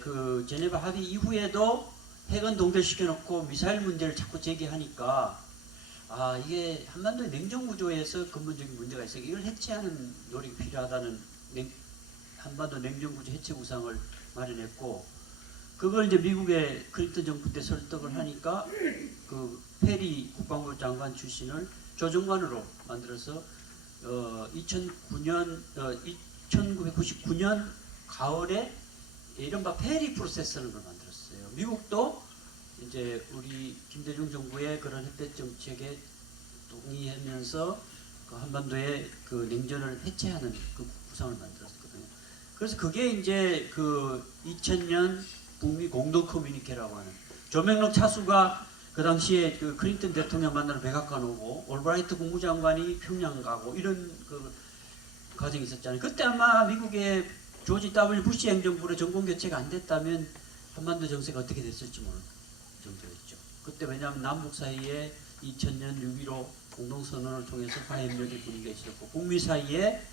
그 제네바 합의 이후에도 핵은 동결시켜놓고 미사일 문제를 자꾸 제기하니까, 이게 한반도의 냉전 구조에서 근본적인 문제가 있어요. 이걸 해체하는 노력이 필요하다는 한반도 냉전 구조 해체 구상을 마련했고, 그걸 이제 미국의 클린턴 정부 때 설득을 하니까 그 페리 국방부 장관 출신을 조정관으로 만들어서 1999년 가을에 이른바 페리 프로세스라는 걸 만들었어요. 미국도 이제 우리 김대중 정부의 그런 햇볕 정책에 동의하면서 그 한반도의 그 냉전을 해체하는 그 구상을 만들었거든요. 그래서 그게 이제 그 2000년 북미 공동 커뮤니케라고 하는, 조명록 차수가 그 당시에 그 클린턴 대통령 만나러 백악관 오고 올브라이트 국무장관이 평양 가고 이런 그 과정이 있었잖아요. 그때 아마 미국의 조지 W 부시 행정부의 정권 교체가 안 됐다면 한반도 정세가 어떻게 됐을지 모르는 정도였죠. 그때 왜냐하면 남북 사이에 2000년 6.15 공동선언을 통해서 화해협력의 분위기가 있었고, 북미 사이에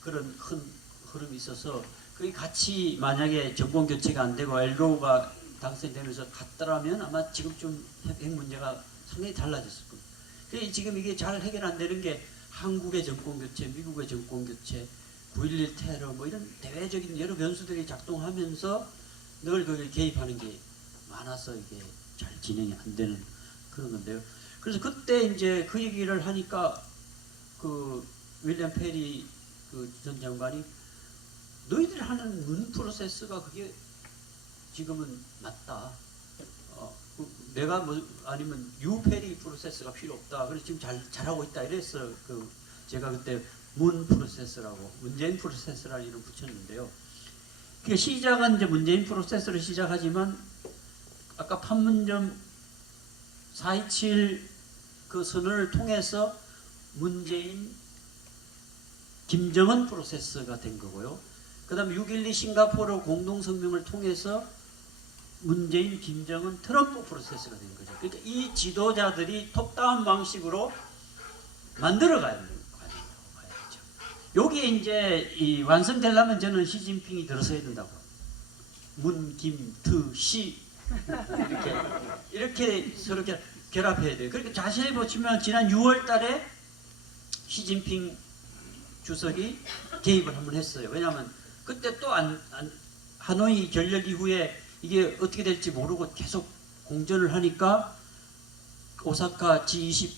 그런 큰 흐름이 있어서 그게 같이 만약에 정권 교체가 안 되고 엘로우가 당선되면서 갔더라면 아마 지금쯤 핵 문제가 상당히 달라졌을 겁니다. 그래서 지금 이게 잘 해결 안 되는 게 한국의 정권 교체, 미국의 정권 교체, 9.11 테러 뭐 이런 대외적인 여러 변수들이 작동하면서 늘 거기에 개입하는 게 많아서 이게 잘 진행이 안 되는 그런 건데요. 그래서 그때 이제 그 얘기를 하니까 그 윌리엄 페리 그 전 장관이 너희들이 하는 문 프로세스가 그게 지금은 맞다. 내가 뭐 아니면 유페리 프로세스가 필요 없다. 그래서 지금 잘하고 있다. 이랬어. 그 제가 그때 문 프로세스라고 문재인 프로세스라는 이름 붙였는데요. 그 시작은 이제 문재인 프로세스로 시작하지만 아까 판문점 4.27 그 선언을 통해서 문재인 김정은 프로세스가 된 거고요. 그 다음에 6.12 싱가포르 공동성명을 통해서 문재인, 김정은, 트럼프 프로세스가 된 거죠. 그러니까 이 지도자들이 톱다운 방식으로 만들어가야 되는 과정이라고 봐야죠. 여기에 이제 이 완성되려면 저는 시진핑이 들어서야 된다고. 문, 김, 트, 시 이렇게 서로 결합해야 돼요. 그러니까 자세히 보시면 지난 6월 달에 시진핑 주석이 개입을 한번 했어요. 왜냐하면 그때 또 하노이 결렬 이후에 이게 어떻게 될지 모르고 계속 공전을 하니까 오사카 G20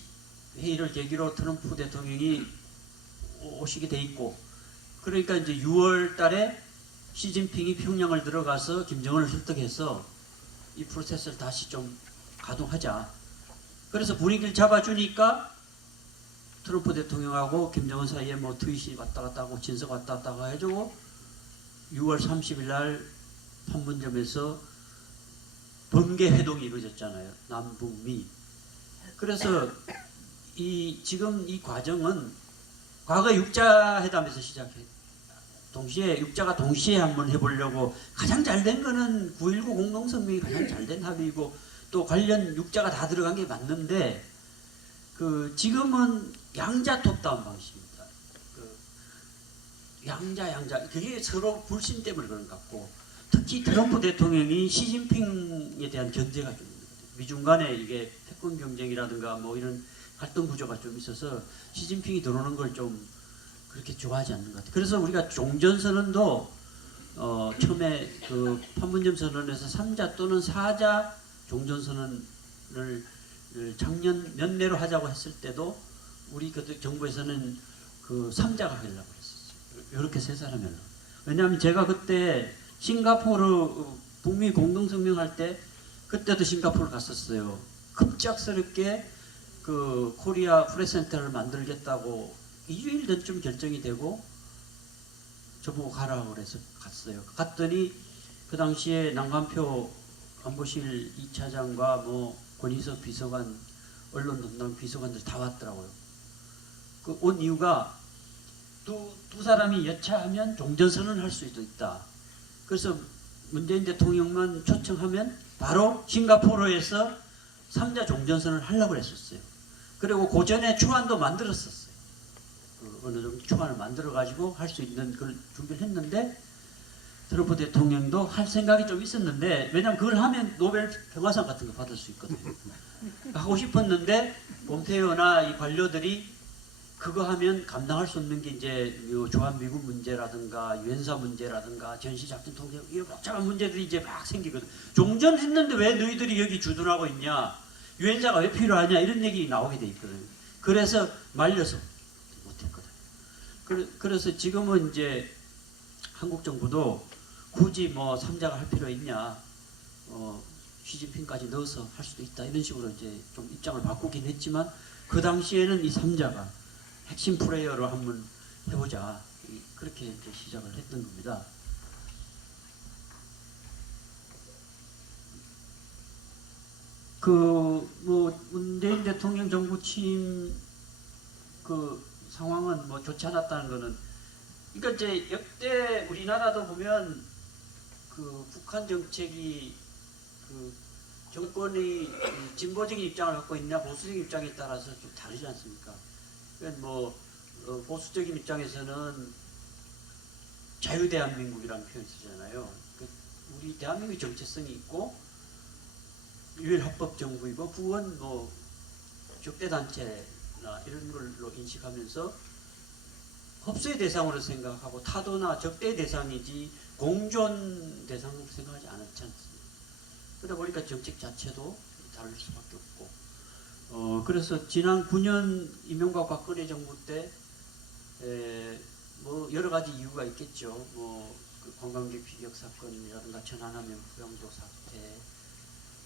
회의를 계기로 트럼프 대통령이 오시게 돼 있고, 그러니까 이제 6월 달에 시진핑이 평양을 들어가서 김정은을 설득해서 이 프로세스를 다시 좀 가동하자. 그래서 분위기를 잡아주니까 트럼프 대통령하고 김정은 사이에 뭐 트윗이 왔다 갔다 하고 진석 왔다 갔다 하고 해주고 6월 30일 날 판문점에서 번개 회동이 이루어졌잖아요. 남북미. 그래서 지금 이 과정은 과거 육자 회담에서 시작해. 동시에 육자가 동시에 한번 해보려고 가장 잘된 거는 9.19 공동성명이 가장 잘된 합의고 또 관련 육자가 다 들어간 게 맞는데 지금은 양자 톱다운 방식입니다. 양자 그게 서로 불신 때문에 그런 것 같고, 특히 트럼프 대통령이 시진핑에 대한 견제가 좀 있는 것 같아요. 미중 간에 이게 패권 경쟁이라든가 뭐 이런 갈등 구조가 좀 있어서 시진핑이 들어오는 걸 좀 그렇게 좋아하지 않는 것 같아요. 그래서 우리가 종전선언도 처음에 그 판문점 선언에서 3자 또는 4자 종전선언을 작년 연내로 하자고 했을 때도 우리 그 정부에서는 그 3자가 하려고 했었어요. 이렇게 세 사람이 하려고. 왜냐하면 제가 그때 싱가포르 북미 공동성명할 때 그때도 싱가포르 갔었어요. 급작스럽게 그 코리아 프레스센터를 만들겠다고 2주일 전쯤 결정이 되고 저보고 가라고 그래서 갔어요. 갔더니 그 당시에 남관표 안보실 2차장과 뭐 권희석 비서관, 언론 담당 비서관들 다 왔더라고요. 그 온 이유가 두 사람이 여차하면 종전선언을 할 수도 있다. 그래서 문재인 대통령만 초청하면 바로 싱가포르에서 3자 종전선언을 하려고 했었어요. 그리고 그 전에 초안도 만들었었어요. 그 어느 정도 초안을 만들어 가지고 할 수 있는 걸 준비를 했는데 트럼프 대통령도 할 생각이 좀 있었는데 왜냐하면 그걸 하면 노벨 평화상 같은 거 받을 수 있거든요. 하고 싶었는데 폼페이오나 이 관료들이 그거 하면 감당할 수 없는 게 이제 주한미군 문제라든가 유엔사 문제라든가 전시작전 통제 이런 복잡한 문제들이 이제 막 생기거든. 종전했는데 왜 너희들이 여기 주둔하고 있냐? 유엔사가 왜 필요하냐? 이런 얘기 나오게 돼 있거든. 그래서 말려서 못했거든. 그래서 지금은 이제 한국 정부도 굳이 뭐 3자가 할 필요 있냐? 시진핑까지 넣어서 할 수도 있다. 이런 식으로 이제 좀 입장을 바꾸긴 했지만 그 당시에는 이 3자가 핵심 플레이어로 한번 해보자. 그렇게 이제 시작을 했던 겁니다. 뭐 문재인 대통령 정부 취임 그 상황은 뭐 좋지 않았다는 거는 그러니까 이제 역대 우리나라도 보면 그 북한 정책이 그 정권의 진보적인 입장을 갖고 있냐 보수적인 입장에 따라서 좀 다르지 않습니까? 그러니까 뭐 보수적인 입장에서는 자유대한민국이라는 표현을 쓰잖아요. 우리 대한민국의 정체성이 있고 유일 합법 정부이고 그건 뭐 적대 단체나 이런 걸로 인식하면서 흡수의 대상으로 생각하고 타도나 적대의 대상이지 공존 대상으로 생각하지 않았지 않습니까? 그러다 보니까 정책 자체도 다를 수밖에 없고 그래서 지난 9년 이명박 박근혜 정부 때 뭐 여러 가지 이유가 있겠죠. 그 관광객 피격 사건이라든가 천안함 부영도 사태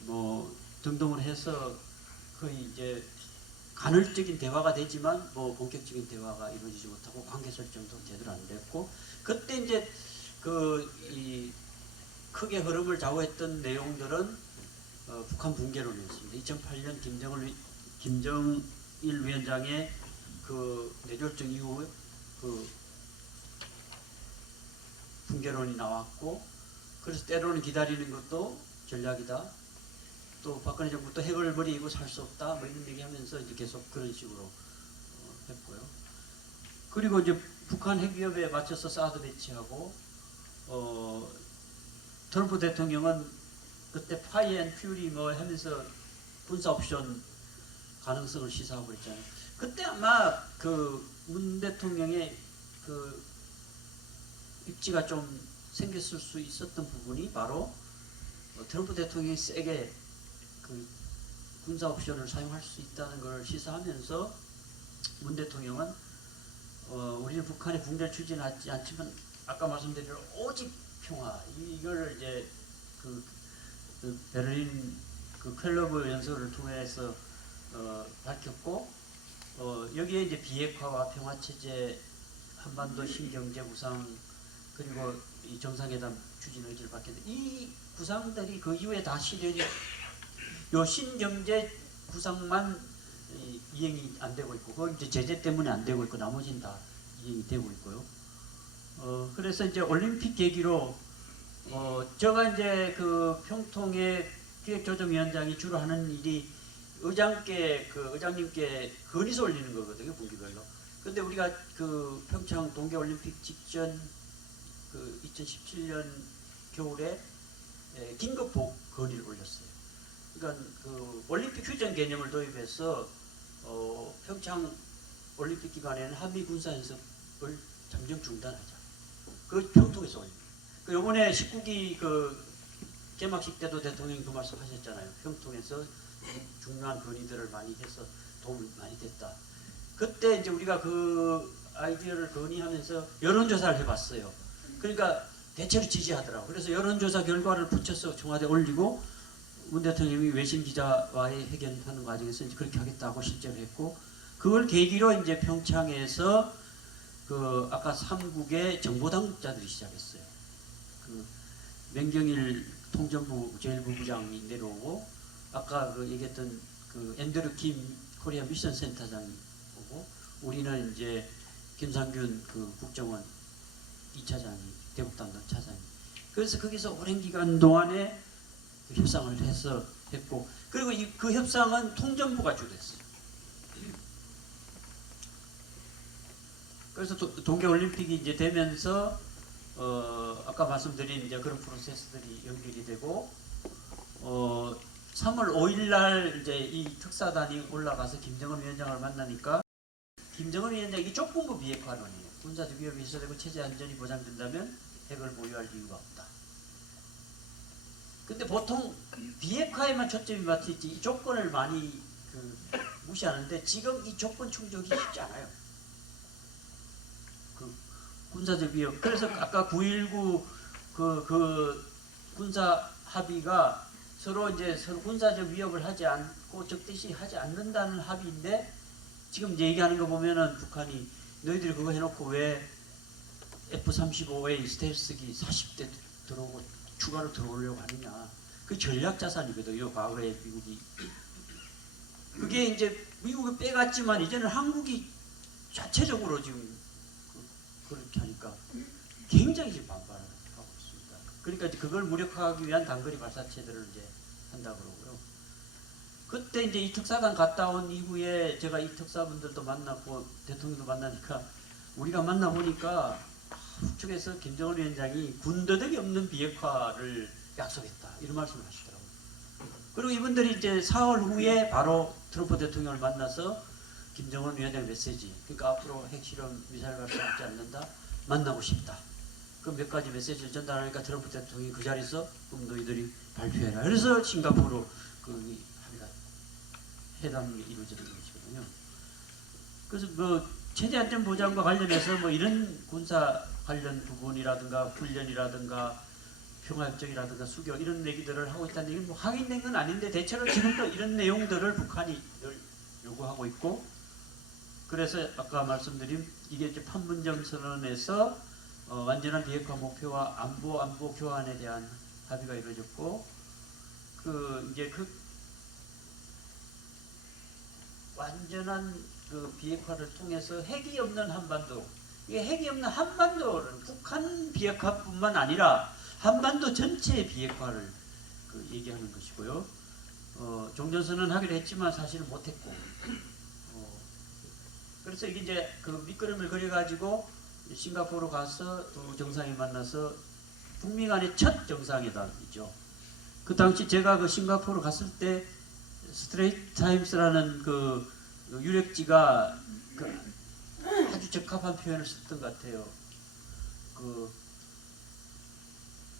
뭐 등등을 해서 거의 이제 간헐적인 대화가 되지만 뭐 본격적인 대화가 이루어지지 못하고 관계 설정도 제대로 안 됐고 그때 이제 이 크게 흐름을 좌우했던 내용들은 북한 붕괴론이었습니다. 2008년 김정일 위원장의 그 뇌졸중 이후 그 붕괴론이 나왔고 그래서 때로는 기다리는 것도 전략이다. 또 박근혜 정부 또 핵을 버리고 살 수 없다. 뭐 이런 얘기하면서 이제 계속 그런 식으로 했고요. 그리고 이제 북한 핵 위협에 맞춰서 사드 배치하고 트럼프 대통령은 그때 파이 앤 퓨리 뭐 하면서 군사 옵션 가능성을 시사하고 그랬잖아요. 그때 아마 그 문 대통령의 그 입지가 좀 생겼을 수 있었던 부분이 바로 트럼프 대통령이 세게 그 군사 옵션을 사용할 수 있다는 걸 시사하면서 문 대통령은 우리는 북한의 붕괴를 추진하지 않지만 아까 말씀드린 오직 평화 이걸 이제 그 베를린 그 클러브 연설을 통해서 밝혔고 여기에 이제 비핵화와 평화 체제 한반도 신경제 구상 그리고 이 정상회담 추진 의지를 밝혔는데 이 구상들이 그 이후에 다 실현이 요 신경제 구상만 이행이 안 되고 있고 그건 이제 제재 때문에 안 되고 있고 나머지는 다 이행이 되고 있고요. 그래서 이제 올림픽 계기로 제가 이제 그 평통의 기획조정위원장이 주로 하는 일이 의장님께 건의서 올리는 거거든요, 분기별로. 근데 우리가 그 평창 동계올림픽 직전 그 2017년 겨울에 긴급 건의를 올렸어요. 그러니까 그 올림픽 휴전 개념을 도입해서 평창 올림픽 기간에는 한미 군사 연습을 잠정 중단하자. 그 평통에서 올립니다. 그 요번에 19기 그 개막식 때도 대통령이 그 말씀하셨잖아요. 평통에서 중요한 건의들을 많이 해서 도움이 많이 됐다. 그때 이제 우리가 그 아이디어를 건의하면서 여론조사를 해봤어요. 그러니까 대체로 지지하더라고. 그래서 여론조사 결과를 붙여서 청와대에 올리고 문 대통령이 외신 기자와의 회견하는 과정에서 이제 그렇게 하겠다고 실제로 했고, 그걸 계기로 이제 평창에서 그 아까 3국의 정보당국자들이 시작했어요. 그 맹경일 통전부 제1부부장이 내려오고, 아까 그 얘기했던 그 앤드류 킴 코리아 미션 센터장이 오고, 우리는 이제 김상균 그 국정원 2차장이 대북담당 차장이. 그래서 거기서 오랜 기간 동안에 그 협상을 해서 했고, 그리고 그 협상은 통전부가 주도했어요. 그래서 동계올림픽이 이제 되면서 아까 말씀드린 이제 그런 프로세스들이 연결이 되고 3월 5일 날 이제 이 특사단이 올라가서 김정은 위원장을 만나니까 김정은 위원장이 이 조건부 비핵화론이에요. 군사적 위협이 해소되고 체제 안전이 보장된다면 핵을 보유할 이유가 없다. 근데 보통 비핵화에만 초점이 맞춰있지 이 조건을 많이 무시하는데 지금 이 조건 충족이 쉽지 않아요. 그 군사적 위협. 그래서 아까 9.19 그 군사 합의가 서로 군사적 위협을 하지 않고 적대시 하지 않는다는 합의인데, 지금 이제 얘기하는 거 보면은 북한이 너희들이 그거 해놓고 왜 F-35A 스텔스기 40대 들어오고 추가로 들어오려고 하느냐. 그 전략 자산이거든요. 과거에 미국이. 그게 이제 미국이 빼갔지만 이제는 한국이 자체적으로 지금 그렇게 하니까 굉장히 지금 반발을 하고 있습니다. 그러니까 이제 그걸 무력화하기 위한 단거리 발사체들을 이제 한다 그러고요. 그때 이제 이 특사단 갔다 온 이후에 제가 이 특사분들도 만났고 대통령도 만나니까 우리가 만나보니까 북측에서 김정은 위원장이 군더더기 없는 비핵화를 약속했다. 이런 말씀을 하시더라고요. 그리고 이분들이 이제 4월 후에 바로 트럼프 대통령을 만나서 김정은 위원장 메시지, 그러니까 앞으로 핵실험 미사일 발사하지 않는다, 만나고 싶다. 그 몇 가지 메시지를 전달하니까 트럼프 대통령이 그 자리에서 그럼 너희들이 발표해라. 그래서 싱가포르 그 합의가 회담이 이루어졌던 것이거든요. 그래서 뭐 체제 안전 보장과 관련해서 뭐 이런 군사 관련 부분이라든가 훈련이라든가 평화협정이라든가 수교 이런 얘기들을 하고 있다는 얘기는 뭐 확인된 건 아닌데 대체로 지금도 이런 내용들을 북한이 요구하고 있고, 그래서 아까 말씀드린 이게 이제 판문점 선언에서 완전한 비핵화 목표와 안보 교환에 대한 합의가 이루어졌고, 이제 완전한 그 비핵화를 통해서 핵이 없는 한반도, 이게 핵이 없는 한반도는 북한 비핵화뿐만 아니라 한반도 전체의 비핵화를 얘기하는 것이고요. 종전선언 하기로 했지만 사실은 못했고, 그래서 이게 이제 그 밑그림을 그려가지고 싱가포르 가서 두 정상이 만나서 북미 간의 첫 정상회담이죠. 그 당시 제가 그 싱가포르 갔을 때 스트레이트 타임스라는 그 유력지가 아주 적합한 표현을 썼던 것 같아요. 그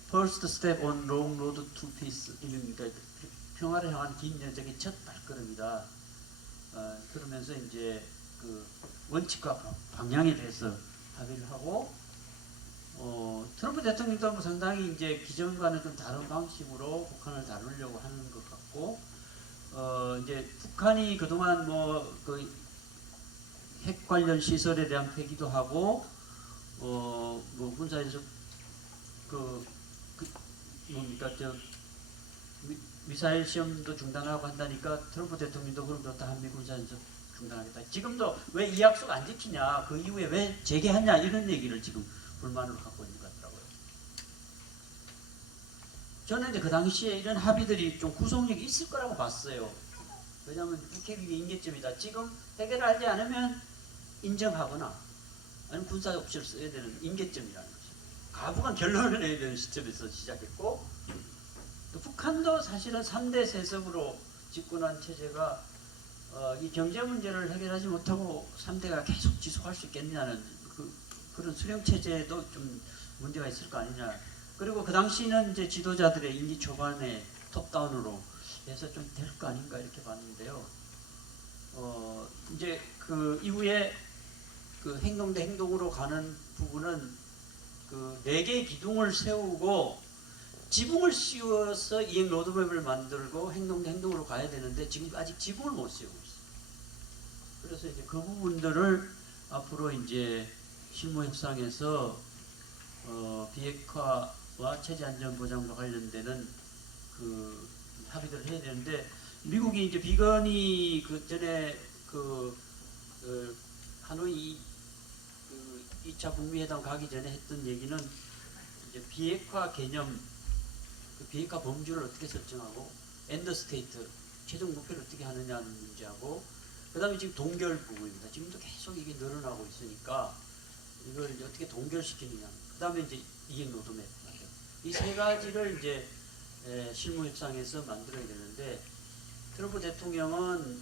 First step on long road to peace, 그러니까 평화를 향한 긴 여정의 첫 발걸음이다. 그러면서 이제 그 원칙과 방향에 대해서 합의를 하고, 트럼프 대통령도 뭐 상당히 이제 기존과는 좀 다른 방식으로 북한을 다루려고 하는 것 같고, 이제 북한이 그동안 뭐 그 핵 관련 시설에 대한 폐기도 하고, 뭐 군사연습 뭡니까 미사일 시험도 중단하고 한다니까 트럼프 대통령도 그럼 그렇다 한미 군사연습 중단하겠다. 지금도 왜 이 약속 안 지키냐, 그 이후에 왜 재개하냐 이런 얘기를 지금 불만으로 갖고 있는 것 같더라고요. 저는 이제 그 당시에 이런 합의들이 좀 구속력이 있을 거라고 봤어요. 왜냐하면 북핵이 임계점이다. 지금 해결하지 않으면 인정하거나 아니면 군사 옵션을 써야 되는 임계점이라는 거죠. 가부간 결론을 내야 되는 시점에서 시작했고, 또 북한 북한도 사실은 3대 세습으로 집권한 체제가 이 경제 문제를 해결하지 못하고 3대가 계속 지속할 수 있겠느냐는 그런 수령 체제도 좀 문제가 있을 거 아니냐. 그리고 그 당시는 이제 지도자들의 임기 초반에 톱다운으로 해서 좀 될 거 아닌가 이렇게 봤는데요. 이제 그 이후에 그 행동 대 행동으로 가는 부분은 그 4개의 기둥을 세우고 지붕을 씌워서 이행 로드맵을 만들고 행동 대 행동으로 가야 되는데 지금 아직 지붕을 못 세우고 있어요. 그래서 이제 그 부분들을 앞으로 이제 실무 협상에서 비핵화와 체제 안전 보장과 관련되는 그 합의를 해야 되는데 미국이 이제 비건이 그 전에 하노이 2차 북미 회담 가기 전에 했던 얘기는 이제 비핵화 개념, 그 비핵화 범주를 어떻게 설정하고 엔드 스테이트 최종 목표를 어떻게 하느냐는 문제하고 그다음에 지금 동결 부분입니다. 지금도 계속 이게 늘어나고 있으니까 이걸 어떻게 동결시키느냐. 그다음에 이제 이행 로드맵 이 세 가지를 이제 실무 협상에서 만들어야 되는데 트럼프 대통령은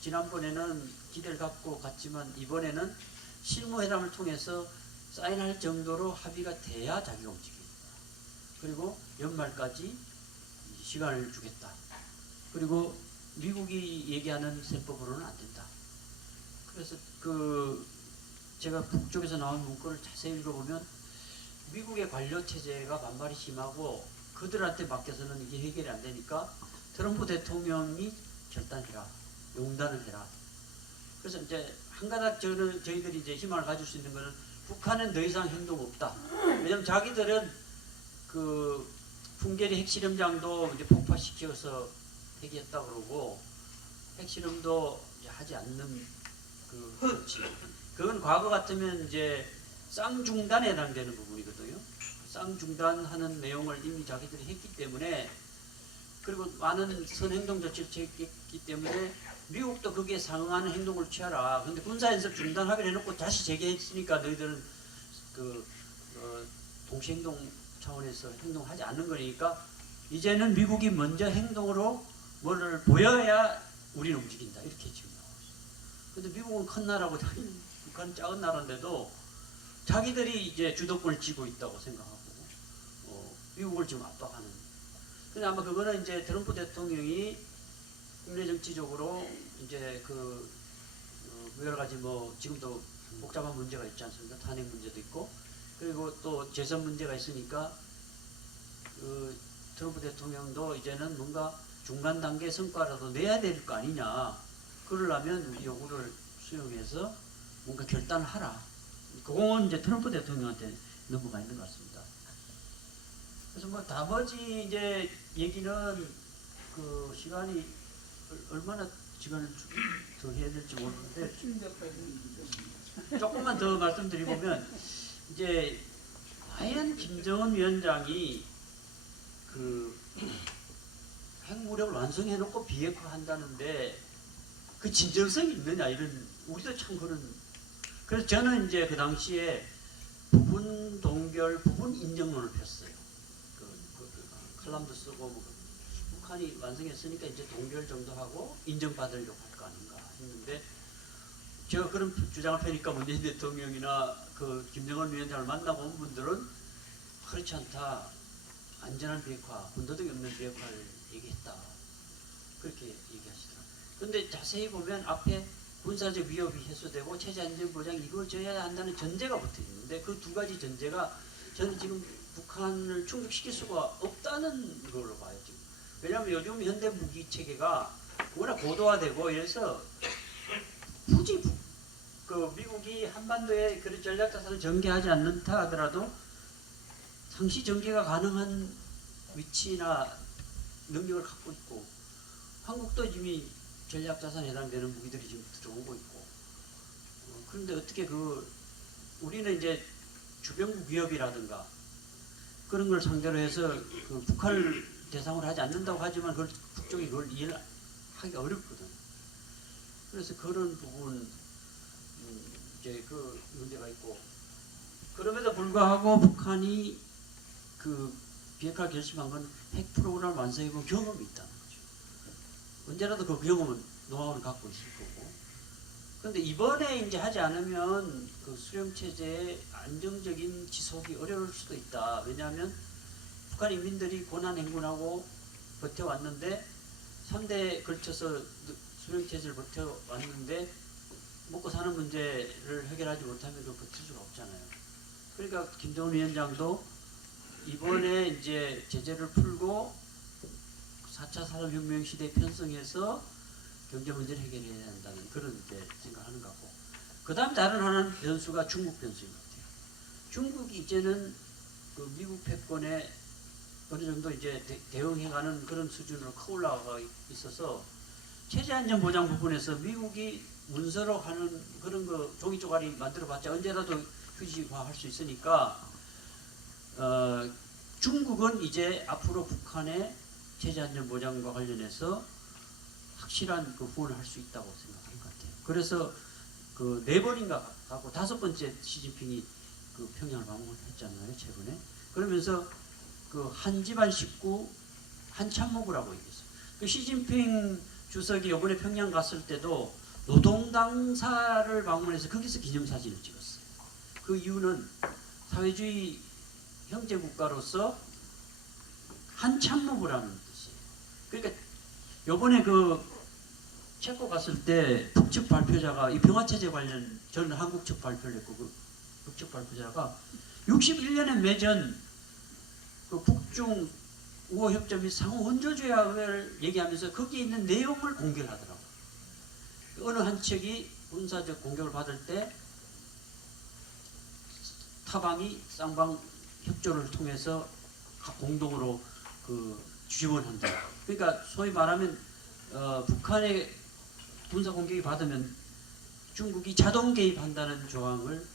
지난번에는 기대를 갖고 갔지만 이번에는 실무 회담을 통해서 사인할 정도로 합의가 돼야 자기가 움직입니다. 그리고 연말까지 시간을 주겠다. 그리고 미국이 얘기하는 세법으로는 안 된다. 그래서 제가 북쪽에서 나온 문건을 자세히 읽어보면 미국의 관료 체제가 반발이 심하고 그들한테 맡겨서는 이게 해결이 안 되니까 트럼프 대통령이 결단해라, 용단을 해라. 그래서 이제 한 가닥 저희들이 이제 희망을 가질 수 있는 것은 북한은 더 이상 행동 없다. 왜냐면 자기들은 그 풍계리 핵실험장도 이제 폭파시켜서 폐기했다 그러고 핵실험도 이제 하지 않는 그렇지. 그건 과거 같으면 이제 쌍중단에 해당되는 부분이거든요. 쌍중단하는 내용을 이미 자기들이 했기 때문에 그리고 많은 선행동 조치를 취했기 때문에 미국도 거기에 상응하는 행동을 취하라. 근데 군사연습 중단 합의를 해놓고 다시 재개했으니까 너희들은 동시행동 차원에서 행동하지 않는 거니까 이제는 미국이 먼저 행동으로 뭐를 보여야 우리는 움직인다. 이렇게 지금 나오고 있어요. 근데 미국은 큰 나라고 북한은 작은 나라인데도 자기들이 이제 주도권을 쥐고 있다고 생각하고 미국을 지금 압박하는. 근데 아마 그거는 이제 트럼프 대통령이 국내 정치적으로 이제 여러 가지 뭐 지금도 복잡한 문제가 있지 않습니까? 탄핵 문제도 있고 그리고 또 재선 문제가 있으니까 트럼프 대통령도 이제는 뭔가 중간 단계 성과라도 내야 될 거 아니냐. 그러려면 우리 요구를 수용해서 뭔가 결단을 하라. 그건 이제 트럼프 대통령한테 넘어가 있는 것 같습니다. 그래서 뭐 나머지 이제 얘기는 그 시간이 얼마나 시간을 더 해야 될지 모르는데 조금만 더 말씀드리면 이제 과연 김정은 위원장이 그 핵무력을 완성해놓고 비핵화한다는데 그 진정성이 있느냐 이런 우리도 참 그런. 그래서 저는 이제 그 당시에 부분 동결, 부분 인정론을 폈어요. 칼럼도 쓰고 뭐 북한이 완성했으니까 이제 동결 정도 하고 인정받으려고 할 거 아닌가 했는데 제가 그런 주장을 펴니까 문재인 대통령이나 그 김정은 위원장을 만나고 온 분들은 그렇지 않다. 안전한 비핵화, 군더더기 없는 비핵화를 얘기했다. 그렇게 얘기하시더라고요. 그런데 자세히 보면 앞에 군사적 위협이 해소되고 체제 안전 보장 이루어져야 한다는 전제가 붙어 있는데 그 두 가지 전제가 저는 지금 북한을 충족시킬 수가 없다는 걸로 봐요. 지금. 왜냐하면 요즘 현대 무기 체계가 워낙 고도화되고 이래서 굳이 미국이 한반도에 그런 전략자산을 전개하지 않는다 하더라도 상시 전개가 가능한 위치나 능력을 갖고 있고 한국도 이미 전략자산에 해당되는 무기들이 지금 들어오고 있고 그런데 어떻게 우리는 이제 주변국 위협이라든가 그런 걸 상대로 해서 북한을 대상으로 하지 않는다고 하지만 북쪽이 그걸 이해하기가 어렵거든. 그래서 그런 부분 이제 문제가 있고 그럼에도 불구하고 북한이 비핵화 결심한 건 핵 프로그램 완성해본 경험이 있다는 거죠. 언제라도 그 경험은 노하우를 갖고 있을 거고. 그런데 이번에 이제 하지 않으면 그 수령 체제의 안정적인 지속이 어려울 수도 있다. 왜냐하면 북한 인민들이 고난 행군하고 버텨왔는데 3대에 걸쳐서 수령 체제를 버텨왔는데 먹고 사는 문제를 해결하지 못하면 그 버틸 수가 없잖아요. 그러니까 김정은 위원장도 이번에 이제 제재를 풀고 4차 산업혁명 시대에 편성해서 경제 문제를 해결해야 한다는 그런 이제 생각하는 것 같고, 그 다음 다른 하나는 변수가 중국 변수인 것 같아요. 중국이 이제는 그 미국 패권에 어느 정도 이제 대응해가는 그런 수준으로 커 올라가 있어서 체제 안전 보장 부분에서 미국이 문서로 하는 그런 거 종이 쪼가리 만들어봤자 언제라도 휴지화할 수 있으니까 중국은 이제 앞으로 북한의 체제 안전 보장과 관련해서 확실한 그 후원을 할 수 있다고 생각하는 것 같아요. 그래서 그 4번인가 가고 5번째 시진핑이 그 평양을 방문했잖아요, 최근에. 그러면서 그 한 집안 식구 한 참모부라고 얘기했어요. 그 시진핑 주석이 이번에 평양 갔을 때도 노동당사를 방문해서 거기서 기념사진을 찍었어요. 그 이유는 사회주의 형제국가로서 한 참모부라는 뜻이에요. 그러니까 요번에 그 체코 갔을 때 북측 발표자가 이 평화체제 관련, 저는 한국 측 발표를 했고 그 북측 발표자가 61년에 맺은 그 북중 우호 협정 및 상호 원조 조약을 얘기하면서 거기에 있는 내용을 공개를 하더라고요. 어느 한 측이 군사적 공격을 받을 때 타방이 쌍방 협조를 통해서 공동으로 그 지원한다. 그러니까 소위 말하면 북한의 군사 공격이 받으면 중국이 자동 개입한다는 조항을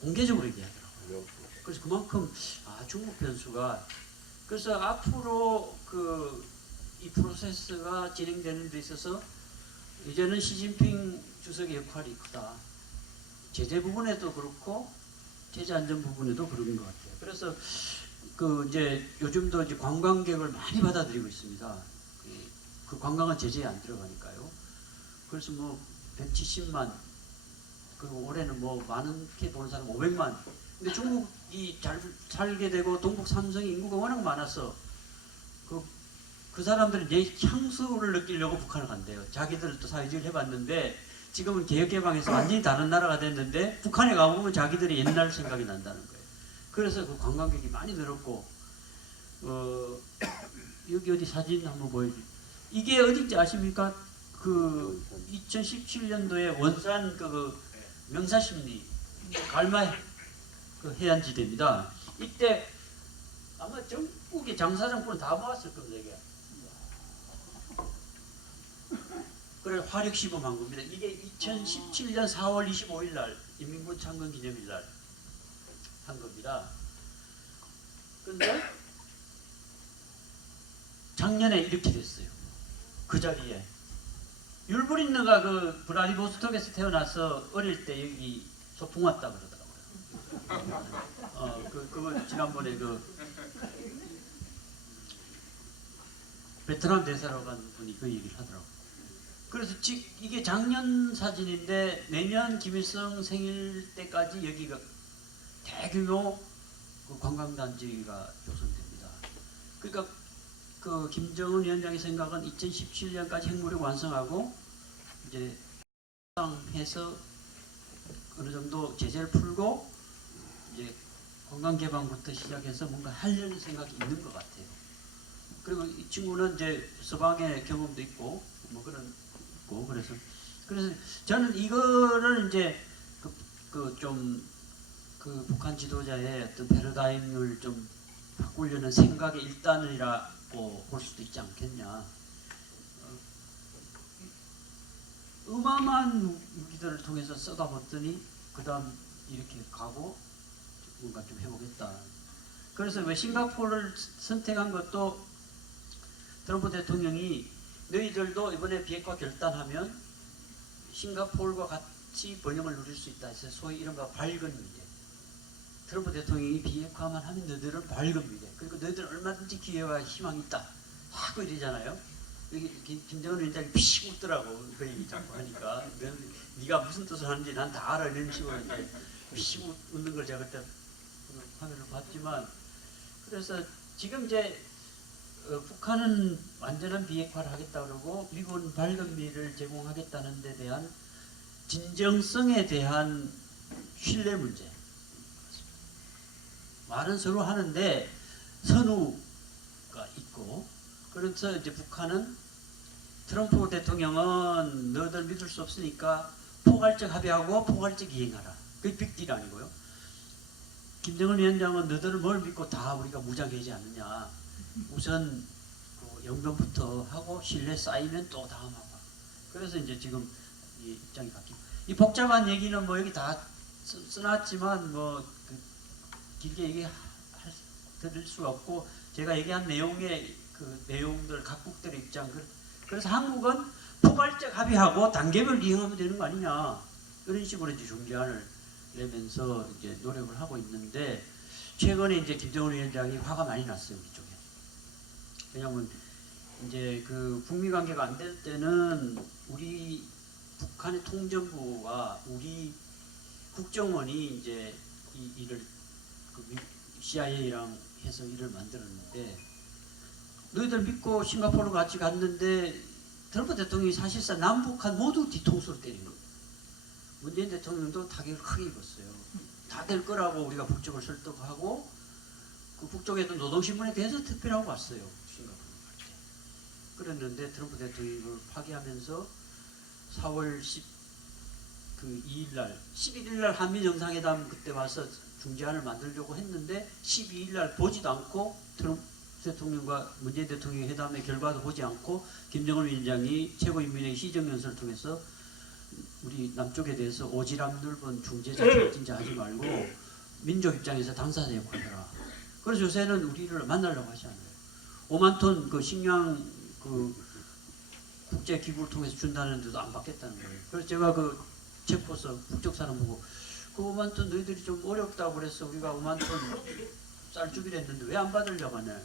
공개적으로 얘기하더라고요. 그래서 그만큼 중국 변수가, 그래서 앞으로 그 이 프로세스가 진행되는 데 있어서 이제는 시진핑 주석의 역할이 크다. 제재 부분에도 그렇고 체제 안전 부분에도 그런 것 같아요. 그래서 그 이제 요즘도 이제 관광객을 많이 받아들이고 있습니다. 그 관광은 제재에 안 들어가니까요. 그래서 뭐 170만, 그리고 올해는 뭐 많게 보는 사람 500만. 근데 중국이 잘 살게 되고 동북 삼성이 인구가 워낙 많아서 그 사람들은 이제 향수를 느끼려고 북한을 간대요. 자기들도 사회주의를 해봤는데 지금은 개혁개방해서 완전히 다른 나라가 됐는데 북한에 가보면 자기들이 옛날 생각이 난다는 거예요. 그래서 그 관광객이 많이 늘었고, 여기 어디 사진 한번 보여주세요. 이게 어딘지 아십니까? 그 2017년도에 원산 그 명사십리 갈마 그 해안지대입니다. 이때 아마 전국의 장사정권은 다 모았을 겁니다. 이게. 그래 화력 시범한 겁니다. 이게 2017년 4월 25일 날 인민군 창건 기념일 날 한 겁니다. 근데 작년에 이렇게 됐어요. 그 자리에 율브린느가 그 브라디보스톡에서 태어나서 어릴 때 여기 소풍 왔다 그러더라고요. 그거 지난번에 그 베트남 대사로 간 분이 그 얘기를 하더라고요. 그래서 이게 작년 사진인데 내년 김일성 생일 때까지 여기가 대규모 그 관광단지가 조성됩니다. 그러니까 그 김정은 위원장의 생각은 2017년까지 핵무력 완성하고 이제 해서 어느 정도 제재를 풀고 이제 관광 개방부터 시작해서 뭔가 하려는 생각이 있는 것 같아요. 그리고 이 친구는 이제 서방의 경험도 있고 뭐 그런 거 그래서 저는 이거를 이제 그 북한 지도자의 어떤 패러다임을 좀 바꾸려는 생각의 일단이라고 볼 수도 있지 않겠냐. 어마어마한 무기들을 통해서 쏟아붓더니 그 다음 이렇게 가고 뭔가 좀 해보겠다. 그래서 왜 싱가포르를 선택한 것도 트럼프 대통령이 너희들도 이번에 비핵화 결단하면 싱가포르와 같이 번영을 누릴 수 있다 해서 소위 이른바 밝은 미래, 트럼프 대통령이 비핵화만 하면 너희들은 밝음이래. 그리고 너희들은 얼마든지 기회와 희망이 있다 하고 이러잖아요. 여기 김정은 위원장이 피식 웃더라고. 그 얘기 자꾸 하니까 네가 무슨 뜻을 하는지 난 다 알아 이런 식으로 이제 피식 웃는 걸 제가 그때 화면을 봤지만, 그래서 지금 이제 북한은 완전한 비핵화를 하겠다 그러고 미국은 밝은미를 제공하겠다는 데 대한 진정성에 대한 신뢰 문제. 말은 서로 하는데 선우가 있고, 그래서 이제 북한은 트럼프 대통령은 너희들 믿을 수 없으니까 포괄적 합의하고 포괄적 이행하라. 그게 빅딜 아니고요. 김정은 위원장은 너희들은 뭘 믿고 다 우리가 무장해지 않느냐. 우선 그 영변부터 하고 신뢰 쌓이면 또 다음 하고. 그래서 이제 지금 이 입장이 바뀌고. 이 복잡한 얘기는 뭐 여기 다 써놨지만 뭐 그 길게 드릴 수 없고, 제가 얘기한 내용의 그 내용들 각국들의 입장, 그래서 한국은 포괄적 합의하고 단계별 이행하면 되는 거 아니냐, 이런 식으로 이제 중재안을 내면서 이제 노력을 하고 있는데, 최근에 이제 김정은 위원장이 화가 많이 났어요, 우리 쪽에. 왜냐하면 이제 그 북미 관계가 안 될 때는 우리 북한의 통전부와 우리 국정원이 이제 이 일을 그 CIA랑 해서 일을 만들었는데, 너희들 믿고 싱가포르 같이 갔는데 트럼프 대통령이 사실상 남북한 모두 뒤통수를 때린 거예요. 문재인 대통령도 타격을 크게 입었어요. 다 될 거라고 우리가 북쪽을 설득하고, 그 북쪽에도 노동신문에 대해서 특별하고 왔어요. 싱가포르 갈 때. 그랬는데 트럼프 대통령이 그걸 파기하면서 4월 2일날, 11일날 한미 정상회담 그때 와서 중재안을 만들려고 했는데 12일날 보지도 않고, 트럼프 대통령과 문재인 대통령의 회담의 결과도 보지 않고 김정은 위원장이 최고인민회의 시정연설을 통해서 우리 남쪽에 대해서 오지랖 넓은 중재자 진짜 하지 말고 민족 입장에서 당사자 역할을 해라. 그래서 요새는 우리를 만나려고 하지 않아요. 5만 톤 그 식량 그 국제 기구를 통해서 준다는데도 안 받겠다는 거예요. 그래서 제가 그 책 보서 북쪽 사람 보고, 그 5만 톤 너희들이 좀 어렵다고 그래서 우리가 5만 톤 쌀 주기로 했는데 왜 안 받으려고 하냐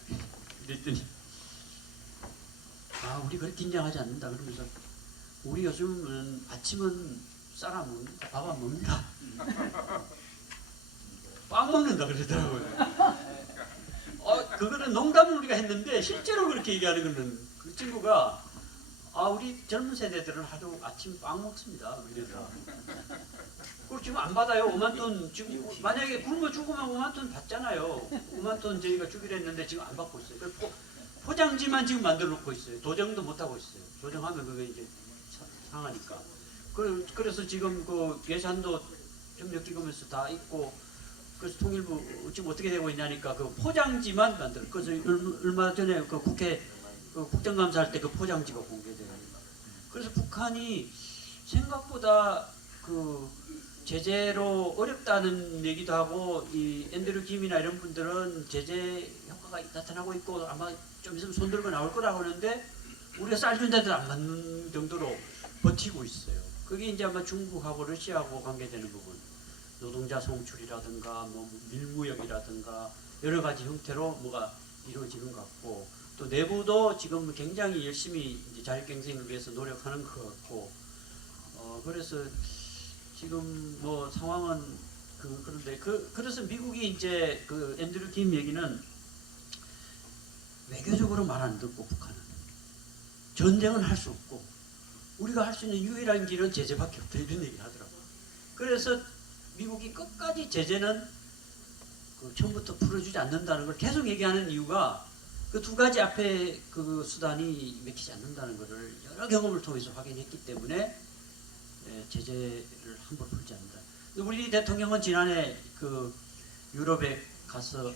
그랬더니, 아 우리 그렇게 긴장하지 않는다 그러면서, 우리 요즘은 아침은 쌀 안 먹는다, 밥 안 먹는다, 빵 먹는다 그러더라고요. 그거는 농담을 우리가 했는데 실제로 그렇게 얘기하는 거는, 그 친구가 우리 젊은 세대들은 하루 아침 빵 먹습니다. 그래서 그걸 지금 안 받아요. 5만 톤 지금 만약에 굶어 죽으면 5만 톤 받잖아요. 5만 톤 저희가 주기로 했는데 지금 안 받고 있어요. 포장지만 지금 만들어 놓고 있어요. 도정도 못 하고 있어요. 도정하면 그게 이제 상하니까. 그래서 지금 그 예산도 협력기금에서 다 있고, 그래서 통일부 지금 어떻게 되고 있냐니까 그 포장지만 만들어. 그래서 얼마 전에 그 국회 그 국정감사할 때 그 포장지가 공개돼요. 그래서 북한이 생각보다 그 제재로 어렵다는 얘기도 하고, 이 앤드류 김이나 이런 분들은 제재 효과가 나타나고 있고 아마 좀 있으면 손 들고 나올 거라고 하는데, 우리가 쌀 준 데도 안 받는 정도로 버티고 있어요. 그게 이제 아마 중국하고 러시아하고 관계되는 부분, 노동자 송출이라든가 뭐 밀무역이라든가 여러 가지 형태로 뭐가 이루어지는 것 같고, 또 내부도 지금 굉장히 열심히 이제 자율경쟁을 위해서 노력하는 것 같고, 그래서 지금 뭐 상황은 그런데 그래서 미국이 이제 그 앤드류 김 얘기는 외교적으로 말 안 듣고, 북한은 전쟁은 할 수 없고 우리가 할 수 있는 유일한 길은 제재밖에 없다, 이런 얘기를 하더라고요. 그래서 미국이 끝까지 제재는 그 처음부터 풀어주지 않는다는 걸 계속 얘기하는 이유가, 그 두 가지 앞에 그 수단이 맥히지 않는다는 것을 여러 경험을 통해서 확인했기 때문에 제재를 함부로 풀지 않는다. 우리 대통령은 지난해 그 유럽에 가서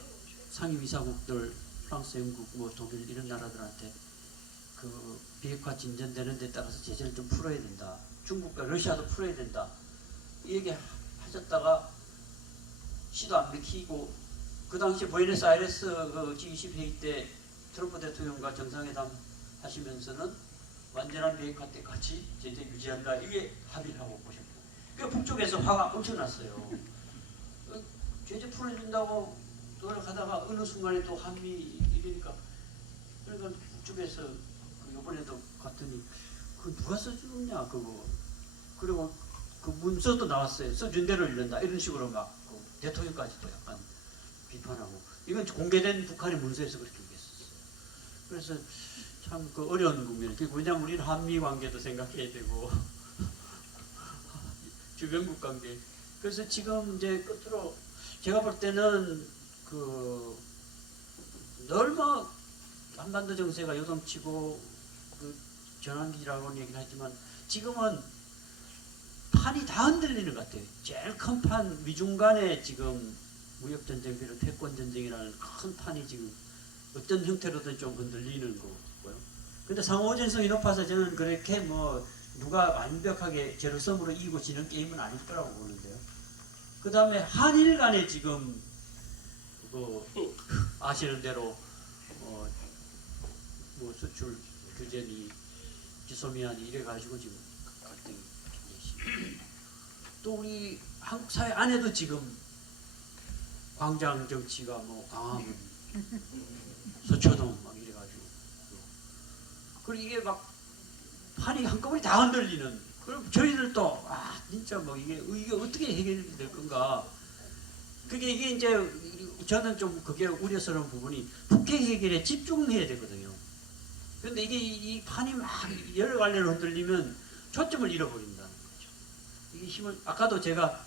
상임이사국들, 프랑스, 영국, 뭐 독일 이런 나라들한테 그 비핵화 진전되는 데 따라서 제재를 좀 풀어야 된다. 중국과 러시아도 풀어야 된다. 이 얘기 하셨다가 시도 안 맥히고, 그 당시 부에노스아이레스 그 G20 회의 때 트럼프 대통령과 정상회담 하시면서는 완전한 비핵화 때까지 제재 유지한다, 이게 합의를 하고 보셨고, 그 북쪽에서 화가 엄청났어요. 제재 풀어준다고 노력하다가 어느 순간에 또 한미 이러니까 그러니까 북쪽에서 이번에도 갔더니 그 누가 써주느냐 그거 그리고 그 문서도 나왔어요. 써준 대로 읽는다 이런 식으로 막 그 대통령까지도 약간 비판하고 이건 공개된 북한의 문서에서 그렇게 얘기했었어요. 그래서 참 그 어려운 국면이 왜냐하면 우리는 한미 관계도 생각해야 되고 주변국 관계 그래서 지금 이제 끝으로 제가 볼 때는 그 널마 한반도 정세가 요동치고 그 전환기라고는 얘기를 하지만 지금은 판이 다 흔들리는 것 같아요. 제일 큰 판 미중 간에 지금 무역전쟁 비롯 태권전쟁이라는 큰 판이 지금 어떤 형태로든 좀 흔들리는 거고요. 근데 상호전성이 높아서 저는 그렇게 뭐 누가 완벽하게 제로섬으로 이기고 지는 게임은 아닐 거라고 보는데요. 그 다음에 한일 간에 지금 그 아시는 대로 뭐 수출 규제니 지소미아니 이래가지고 지금 갈등이 굉장히 심해요. 또 우리 한국 사회 안에도 지금 광장 정치가 뭐 강화문, 서초동 막 이래가지고 그리고 이게 막 판이 한꺼번에 다 흔들리는. 그럼 저희들도 진짜 뭐 이게 어떻게 해결될 건가. 그게 이게 이제 저는 좀 그게 우려스러운 부분이 국회 해결에 집중해야 되거든요. 그런데 이게 이 판이 막 여러 갈래로 흔들리면 초점을 잃어버린다는 거죠. 이게 힘을 아까도 제가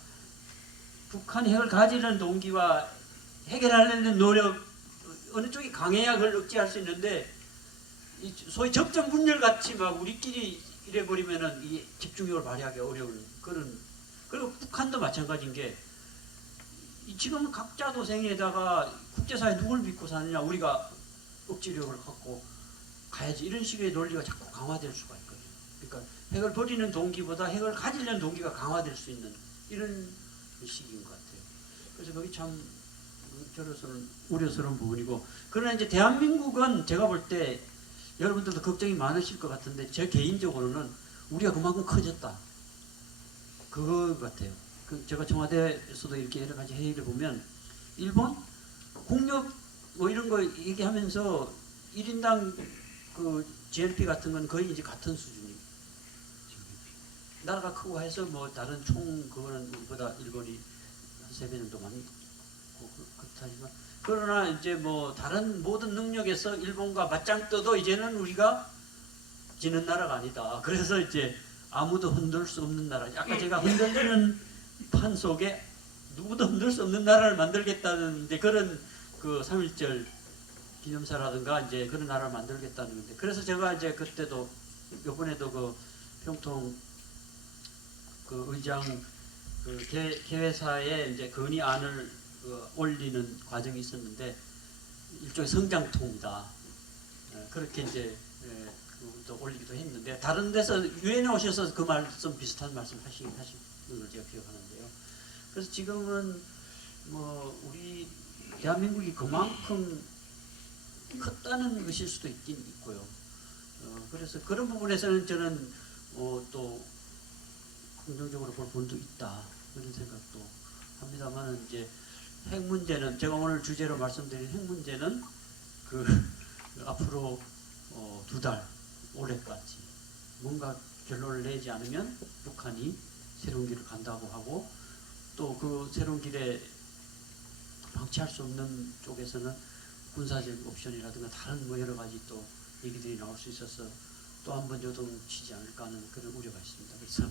북한 핵을 가지려는 동기와 해결하려는 노력 어느 쪽이 강해야 그걸 억제할 수 있는데 이 소위 접점 분열 같이 막 우리끼리 이래버리면은 이 집중력을 발휘하기 어려운 그런. 그리고 북한도 마찬가지인 게 지금 각자 도생에다가 국제사회 누굴 믿고 사느냐 우리가 억지력을 갖고 가야지 이런 식의 논리가 자꾸 강화될 수가 있거든요. 그러니까 핵을 버리는 동기보다 핵을 가지려는 동기가 강화될 수 있는 이런 시기인 것 같아요. 그래서 그게 참 저로서는 우려스러운 부분이고 그러나 이제 대한민국은 제가 볼 때 여러분들도 걱정이 많으실 것 같은데 제 개인적으로는 우리가 그만큼 커졌다. 그거 같아요. 제가 청와대에서도 이렇게 여러 가지 회의를 보면 일본 공력 뭐 이런 거 얘기하면서 1인당 그 GNP 같은 건 거의 이제 같은 수준이에요. 나라가 크고 해서 뭐 다른 총 그거는 우리보다 일본이 한 3배 정도 많이 그렇다지만 그러나 이제 뭐 다른 모든 능력에서 일본과 맞짱 떠도 이제는 우리가 지는 나라가 아니다. 그래서 이제 아무도 흔들 수 없는 나라. 아까 제가 흔들리는 판 속에 누구도 흔들 수 없는 나라를 만들겠다는 이제 그런 그 3.1절 기념사라든가 이제 그런 나라를 만들겠다는 건데 그래서 제가 이제 그때도 이번에도 그 평통 그 의장 그 개회사에 이제 건의안을 올리는 과정이 있었는데 일종의 성장통이다. 그렇게 이제 또 올리기도 했는데 다른 데서 유엔에 오셔서 그 말씀 비슷한 말씀 하신 걸 제가 기억하는데요. 그래서 지금은 뭐 우리 대한민국이 그만큼 컸다는 것일 수도 있긴 있고요. 그래서 그런 부분에서는 저는 또 긍정적으로 볼 부분도 있다 그런 생각도 합니다만 이제 핵 문제는 제가 오늘 주제로 말씀드린 핵 문제는 그 앞으로 2달 올해까지 뭔가 결론을 내지 않으면 북한이 새로운 길을 간다고 하고 또 그 새로운 길에 방치할 수 없는 쪽에서는 군사적 옵션이라든가 다른 뭐 여러 가지 또 얘기들이 나올 수 있어서 또 한 번 요동치지 않을까 하는 그런 우려가 있습니다. 그래서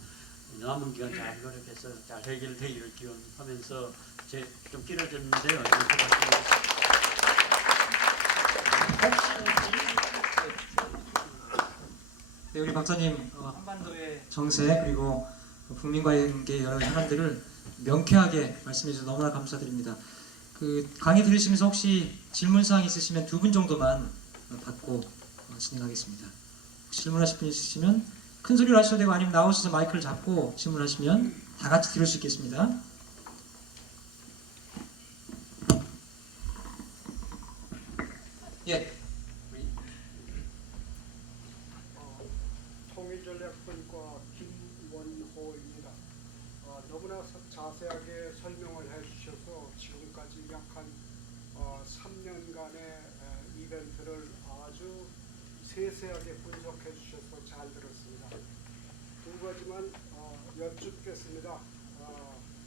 남은 기간 잘 노력해서 잘 해결되기를 기원하면서 좀 길어졌는데요. 네, 우리 박사님 한반도의 정세 그리고 북민과의 관계 여러 현안들을 명쾌하게 말씀해 주셔서 너무나 감사드립니다. 그 강의 들으시면서 혹시 질문사항 있으시면 2분 정도만 받고 진행하겠습니다. 혹시 질문하실 분 있으시면 큰 소리로 하셔도 되고 아니면 나오셔서 마이크를 잡고 질문하시면 다 같이 들을 수 있겠습니다. 예. 통일전략분과 김원호입니다. 너무나 자세하게 설명을 해주셔서 지금까지 약 한 3년간의 이벤트를 아주 세세하게 분석해 주셔서 잘 들었습니다. 두 가지만 여쭙겠습니다.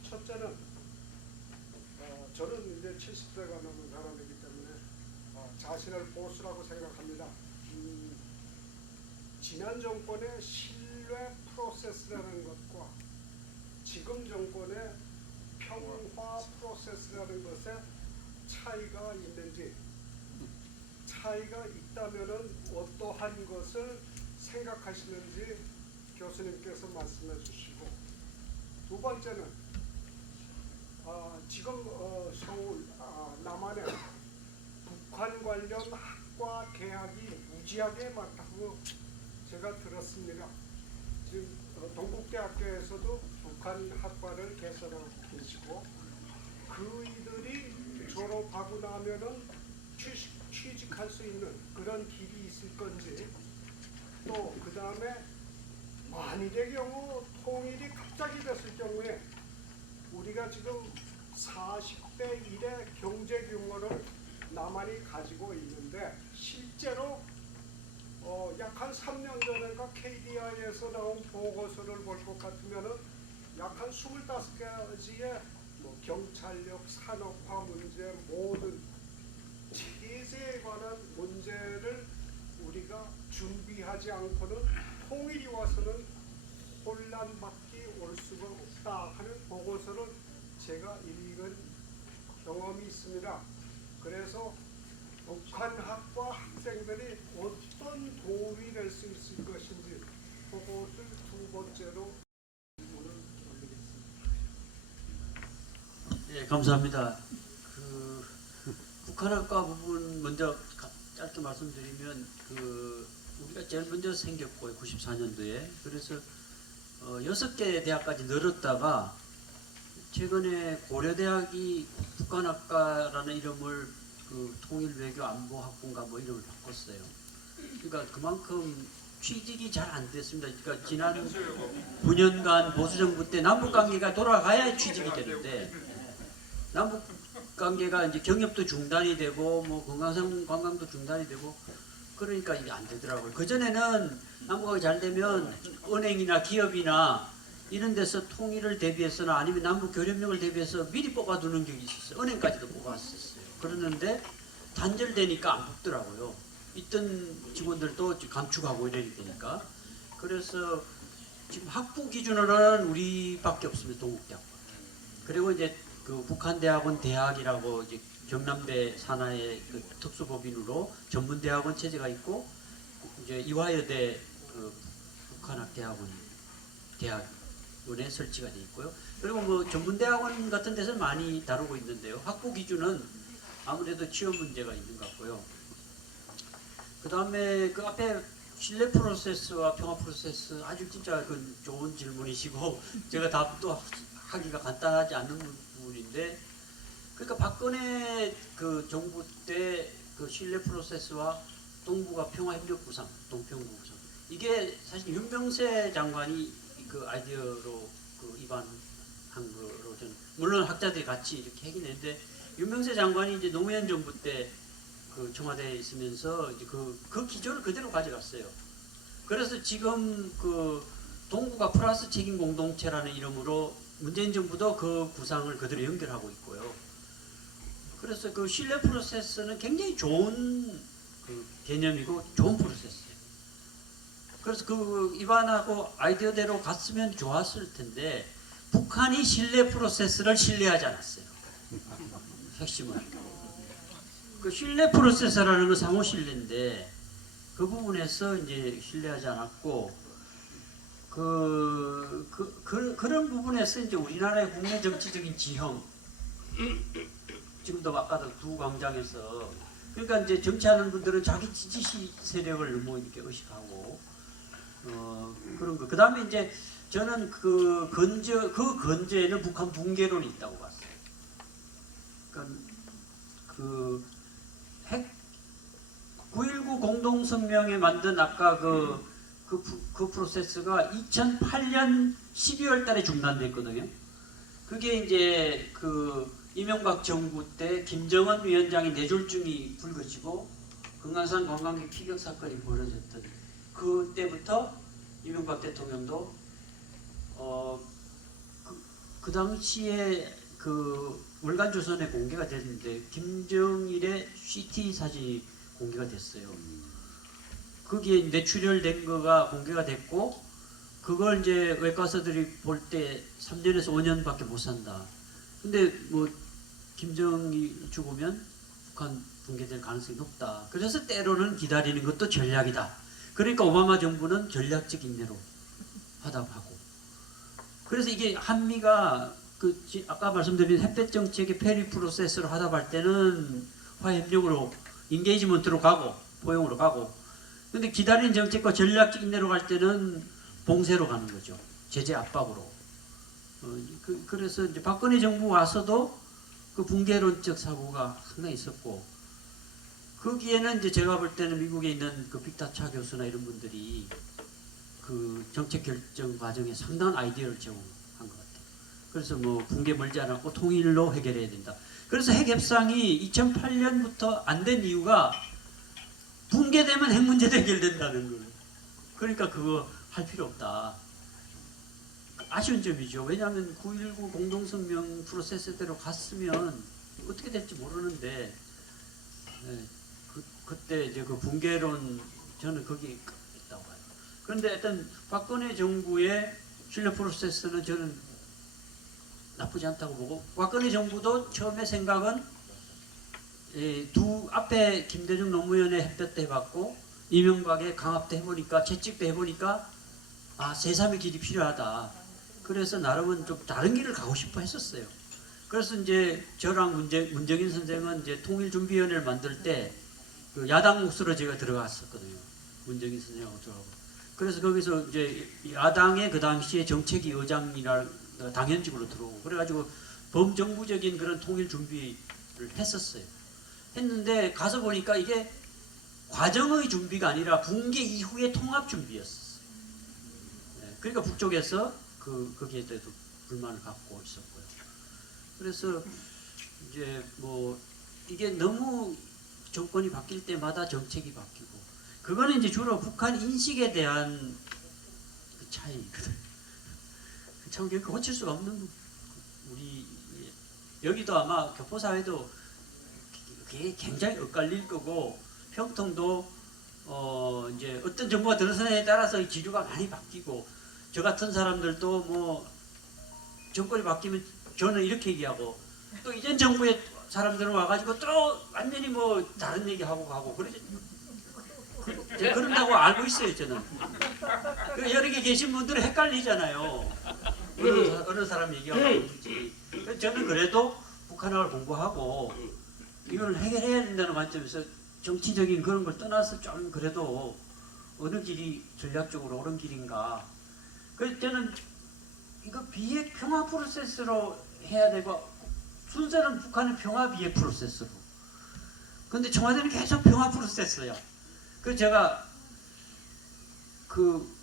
첫째는 저는 이제 70세가 넘은 사람이기 때문에 자신을 보수라고 생각합니다. 지난 정권의 신뢰 프로세스라는 것과 지금 정권의 평화 프로세스라는 것에 차이가 있는지, 차이가 있다면은 어떠한 것을 생각하시는지 교수님께서 말씀해 주시고, 두 번째는 지금 서울 남한에 북한 관련 학과 개학이 무지하게 많다고 제가 들었습니다. 지금 동국대학교에서도 북한 학과를 개설하고 계시고, 그이들이 졸업하고 나면은 취직할 수 있는 그런 길이 있을 건지, 또 그 다음에 만일의 경우 통일이 갑자기 됐을 경우에 우리가 지금 40대 1의 경제 규모를 남한이 가지고 있는데, 실제로 약 한 3년 전인가 KDI에서 나온 보고서를 볼 것 같으면은 약 한 25가지의 경찰력, 산업화 문제, 모든 체제에 관한 문제를 우리가 준비하지 않고는 통일이 와서는 혼란밖에 올 수가 없다 하는 보고서를 제가 읽은 경험이 있습니다. 그래서 북한학과 학생들이 어떤 도움이 될 수 있을 것인지 그것을 두 번째로 질문을 올리겠습니다. 네, 감사합니다. 북한학과 부분 먼저 짧게 말씀드리면, 우리가 제일 먼저 생겼고 94년도에 그래서 6개 대학까지 늘었다가 최근에 고려대학이 북한학과라는 이름을 통일외교안보학부인가 이름을 바꿨어요. 그러니까 그만큼 취직이 잘 안 됐습니다. 그러니까 지난 9년간 보수정부 때 남북관계가 돌아가야 취직이 되는데, 남북관계가 이제 경협도 중단이 되고 건강성 관광도 중단이 되고 그러니까 이게 안 되더라고요. 그전에는 남북관계 잘 되면 은행이나 기업이나 이런 데서 통일을 대비해서나 아니면 남북 교류협력을 대비해서 미리 뽑아두는 게 있었어요. 은행까지도 뽑았었어요. 그러는데 단절되니까 안 뽑더라고요. 있던 직원들도 감축하고 이래야 되니까. 그래서 지금 학부 기준으로는 우리밖에 없습니다. 동국대학과. 그리고 이제 북한대학원 대학이라고 이제 경남대 산하의 특수법인으로 전문대학원 체제가 있고, 이제 이화여대 북한학대학원 대학원에 설치가 되어 있고요. 그리고 전문대학원 같은 데서는 많이 다루고 있는데요. 학부 기준은 아무래도 취업 문제가 있는 것 같고요. 그 다음에 그 앞에 신뢰 프로세스와 평화 프로세스 아주 진짜 좋은 질문이시고 제가 답도 하기가 간단하지 않은 부분인데, 그러니까 박근혜 정부 때 신뢰 프로세스와 동북아 평화협력 구상, 동평구 구상, 이게 사실 윤병세 장관이 아이디어로 입안한 거로 저는, 물론 학자들이 같이 이렇게 하긴 했는데, 윤병세 장관이 이제 노무현 정부 때 청와대에 있으면서 이제 그 기조를 그대로 가져갔어요. 그래서 지금 동북아 플러스 책임 공동체라는 이름으로 문재인 정부도 그 구상을 그대로 연결하고 있고요. 그래서 신뢰 프로세스는 굉장히 좋은 개념이고 좋은 프로세스예요. 그래서 입안하고 아이디어대로 갔으면 좋았을 텐데, 북한이 신뢰 프로세스를 신뢰하지 않았어요. 핵심은. 신뢰 프로세스라는 건 상호 신뢰인데, 그 부분에서 이제 신뢰하지 않았고, 그런 부분에서 이제 우리나라의 국내 정치적인 지형, 지금도 아까도 두 광장에서, 그러니까 이제 정치하는 분들은 자기 지지 세력을 너무 이렇게 의식하고, 그런 거. 그 다음에 이제 저는 그 건재에는 북한 붕괴론이 있다고 봤어요. 그러니까 9.19 공동성명에 만든 아까 그 프로세스가 2008년 12월 달에 중단됐거든요. 그게 이제 그 이명박 정부 때 김정은 위원장의 뇌졸중이 불거지고 금강산 관광객 피격 사건이 벌어졌던 그때부터 이명박 대통령도 그 당시에 그 월간조선에 공개가 됐는데 김정일의 CT 사진이 공개가 됐어요. 거기에 뇌출혈된 거가 공개가 됐고 그걸 이제 외과사들이 볼 때 3년에서 5년밖에 못 산다. 근데 뭐 김정일이 죽으면 북한 붕괴될 가능성이 높다. 그래서 때로는 기다리는 것도 전략이다. 그러니까 오바마 정부는 전략적 인내로 하다하고. 그래서 이게 한미가 그 아까 말씀드린 햇볕 정책의 페리 프로세스로 하다할 때는 화해협력으로 인게이지먼트로 가고 포용으로 가고. 근데 기다리는 정책과 전략적 인내로 갈 때는 봉쇄로 가는 거죠. 제재 압박으로. 그래서 이제 박근혜 정부 와서도 그 붕괴론적 사고가 상당히 있었고 거기에는 이제 제가 볼 때는 미국에 있는 그 빅다차 교수나 이런 분들이 그 정책 결정 과정에 상당한 아이디어를 제공한 것 같아요. 그래서 뭐 붕괴 멀지 않았고 통일로 해결해야 된다. 그래서 핵 협상이 2008년부터 안 된 이유가 붕괴되면 핵 문제도 해결된다는 거예요. 그러니까 그거 할 필요 없다. 아쉬운 점이죠. 왜냐하면 9.19 공동성명 프로세스대로 갔으면 어떻게 될지 모르는데 그때 이제 그 붕괴론 저는 거기에 있다고 봐요. 그런데 일단 박근혜 정부의 신뢰 프로세스는 저는 나쁘지 않다고 보고 박근혜 정부도 처음에 생각은 두 앞에 김대중 노무현의 햇볕 때 해봤고 이명박의 강압 때 해보니까 채찍 때 해보니까 아 제3의 길이 필요하다. 그래서 나름은 좀 다른 길을 가고 싶어 했었어요. 그래서 이제 저랑 문정인 선생은 이제 통일준비위원회를 만들 때 그 야당 몫으로 제가 들어갔었거든요. 문정인 선생하고 저하고. 그래서 거기서 이제 야당의 그 당시에 정책위 의장이라 당연직으로 들어오고 그래가지고 범정부적인 그런 통일 준비를 했었어요. 했는데 가서 보니까 이게 과정의 준비가 아니라 붕괴 이후의 통합 준비였어요. 그러니까 북쪽에서 거기에 대해서 불만을 갖고 있었고요. 그래서 이제 뭐 이게 너무 정권이 바뀔 때마다 정책이 바뀌고 그거는 이제 주로 북한 인식에 대한 그 차이거든. 참 고칠 수가 없는 우리 여기도 아마 교포사회도 굉장히 엇갈릴 거고 평통도 이제 어떤 정부가 들어서냐에 따라서 기류가 많이 바뀌고 저 같은 사람들도 뭐 정권이 바뀌면 저는 이렇게 얘기하고 또 이전 정부의 사람들은 와가지고 또 완전히 뭐 다른 얘기하고 가고 그러죠. 그런다고 알고 있어요 저는. 여러 개 계신 분들은 헷갈리잖아요. 어느 사람 얘기하고 있는지. 저는 그래도 북한어를 공부하고 이걸 해결해야 된다는 관점에서 정치적인 그런 걸 떠나서 좀 그래도 어느 길이 전략적으로 옳은 길인가. 그래서 저는 이거 비핵 평화 프로세스로 해야 되고 순서는 북한은 평화 비핵 프로세스로. 근데 청와대는 계속 평화 프로세스야. 그래서 제가 그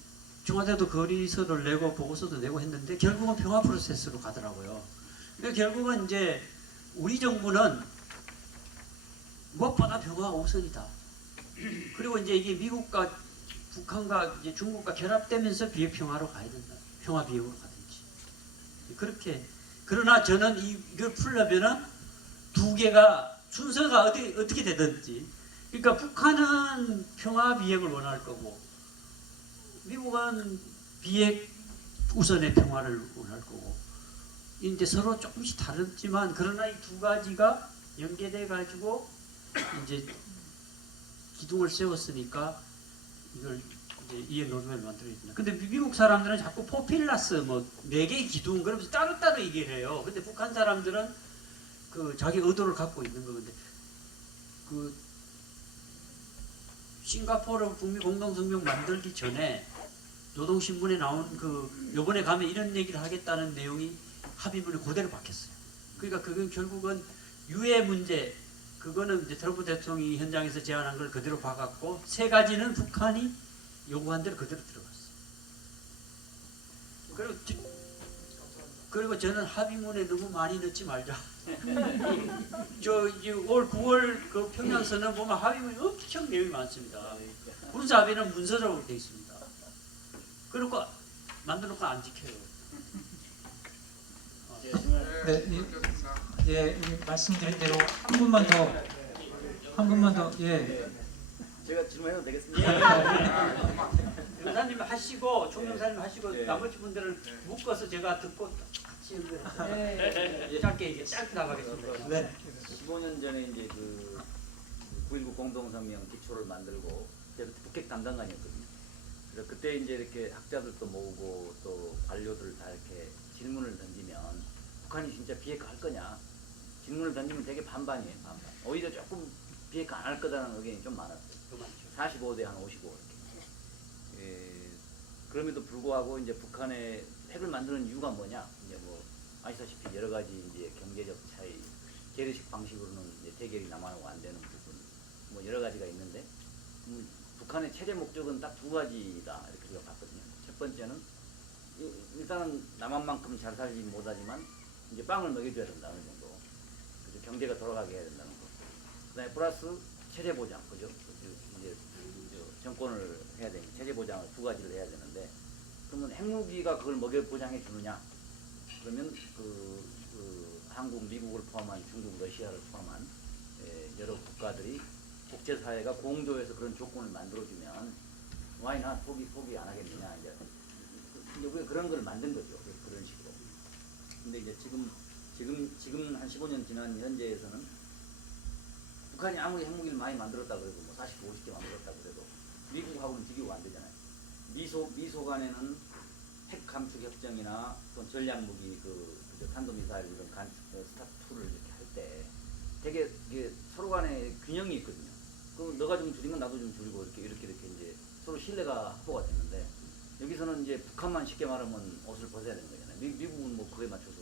청와대도 거리서를 내고 보고서도 내고 했는데 결국은 평화 프로세스로 가더라고요. 그러니까 결국은 이제 우리 정부는 무엇보다 평화가 우선이다. 그리고 이제 이게 미국과 북한과 이제 중국과 결합되면서 비핵 평화로 가야 된다. 평화 비핵으로 가든지. 그렇게. 그러나 저는 이걸 풀려면은 두 개가 순서가 어떻게 되든지. 그러니까 북한은 평화 비핵을 원할 거고 미국은 비핵 우선의 평화를 원할 거고. 이제 서로 조금씩 다르지만 그러나 이 두 가지가 연계돼 가지고 이제 기둥을 세웠으니까 이걸 이제 이해 노동을 만들어야 된다. 근데 미국 사람들은 자꾸 포필라스 뭐 4개의 기둥 그러면서 따로따로 얘기를 해요. 근데 북한 사람들은 그 자기 의도를 갖고 있는 거근데 그 싱가포르 북미 공동성명 만들기 전에 노동신문에 나온 그 요번에 가면 이런 얘기를 하겠다는 내용이 합의문에 그대로 박혔어요. 그러니까 그건 결국은 유해 문제 그거는 이제 트럼프 대통령이 현장에서 제안한 걸 그대로 박았고 3가지는 북한이 요구한 대로 그대로 들어갔어요. 그리고 저는 합의문에 너무 많이 넣지 말자. 올 9월 그 평양선언 보면 합의문이 엄청 내용이 많습니다. 군사합의는 문서적으로 되어 있습니다. 그리고 만들어놓고 안 지켜요. 네, 예, 말씀드린 대로 한 분만 더, 예. 제가 질문해도 되겠습니다. 여사님 하시고 총영사님 하시고 나머지 분들은 묶어서 제가 듣고 같이 연결해서 짧게 이제 짧게 나가겠습니다. 네. 15년 전에 이제 그 9.19 공동성명 기초를 만들고 제가 북핵 담당관이었거든요. 그래서 그때 이제 이렇게 학자들도 모으고 또 관료들 다 이렇게 질문을 던지면 북한이 진짜 비핵화 할 거냐? 질문을 던지면 되게 반반이에요, 반반. 오히려 조금 비핵화 안 할 거다라는 의견이 좀 많았어요. 45대 한 55 이렇게. 예, 그럼에도 불구하고 이제 북한의 핵을 만드는 이유가 뭐냐? 이제 뭐 아시다시피 여러 가지 이제 경제적 차이, 재래식 방식으로는 이제 대결이 남아하고 안 되는 부분, 뭐 여러 가지가 있는데 북한의 최대 목적은 딱 두 가지다 이렇게 제가 봤거든요. 첫 번째는 일단은 남한만큼 잘 살지 못하지만 이제 빵을 먹여줘야 된다 어느 정도. 그래서 경제가 돌아가게 해야 된다는 거. 그다음에 플러스 체제 보장, 그죠? 이제 정권을 해야 되니 체제 보장을 두 가지를 해야 되는데 그러면 핵무기가 그걸 먹여 보장해 주느냐? 그러면 그 한국, 미국을 포함한 중국, 러시아를 포함한 여러 국가들이 국제사회가 공조해서 그런 조건을 만들어주면 와이나 포기 안 하겠느냐 이제 왜 그런 걸 만든 거죠. 그런 식으로. 근데 이제 지금 한 15년 지난 현재에서는 북한이 아무리 핵무기를 많이 만들었다 그래도 뭐 40개, 50개 만들었다 그래도 미국하고는 비교가 안 되잖아요. 미소 간에는 핵 감축 협정이나 또 전략무기 탄도미사일 이런 스타트2를 이렇게 할 때 되게 이게 서로 간에 균형이 있거든요. 그럼 너가 좀 줄이면 나도 좀 줄이고 이렇게 이제 서로 신뢰가 확보가 되는데 여기서는 이제 북한만 쉽게 말하면 옷을 벗어야 되는 거잖아요. 미국은 뭐 그에 맞춰서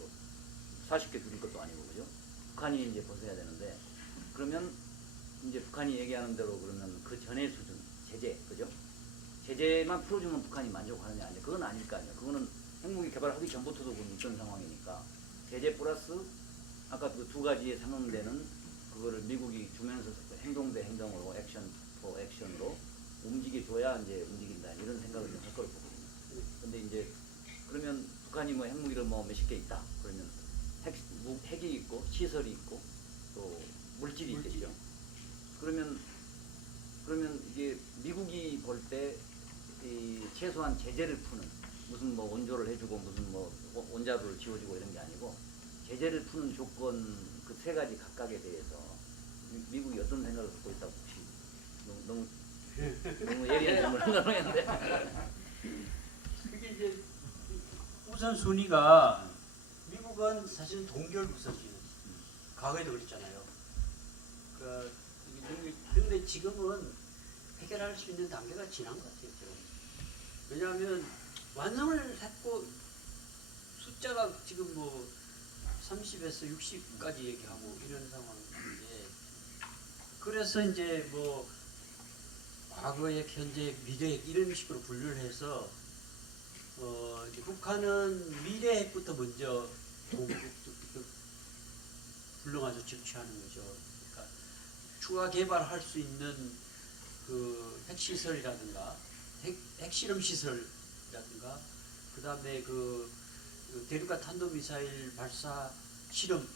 40개 줄일 것도 아니고 그죠? 북한이 이제 벗어야 되는데 그러면 이제 북한이 얘기하는 대로 그러면 그 전의 수준 제재 그죠? 제재만 풀어주면 북한이 만족하느냐 아니냐 그건 아닐 거 아니에요. 그거는 핵무기 개발하기 전부터도 있던 상황이니까 제재 플러스 아까 그 두 가지에 상응되는 그거를 미국이 주면서 행동 대 행동으로 액션 포 액션으로 움직여줘야 이제 움직인다 이런 생각을 좀 할 걸 보거든요. 근데 이제 그러면 북한이 뭐 핵무기를 뭐 몇십 개 있다 그러면 핵이 있고 시설이 있고 또 물질이 있겠죠. 그러면 이게 미국이 볼 때 최소한 제재를 푸는 무슨 뭐 원조를 해주고 무슨 뭐 원자로를 지워주고 이런 게 아니고 제재를 푸는 조건 그 세 가지 각각에 대해서 미국이 어떤 생각을 갖고 있다고 혹시 너무 예리한 질문을 하려고 했는데 그게 이제 우선 순위가 미국은 사실 동결 우선이에요. 과거에도 그랬잖아요. 근데 지금은 해결할 수 있는 단계가 지난 것 같아요. 왜냐하면 완성을 했고 숫자가 지금 뭐 30에서 60까지 얘기하고 이런 상황인데 그래서 이제 뭐 과거의 현재 미래 이런 식으로 분류를 해서 이제 북한은 미래 핵부터 먼저 불러가서 적취하는 거죠. 그러니까 추가 개발할 수 있는 그 핵시설이라든가 핵실험 시설이라든가 그 다음에 그 대륙간 탄도미사일 발사 실험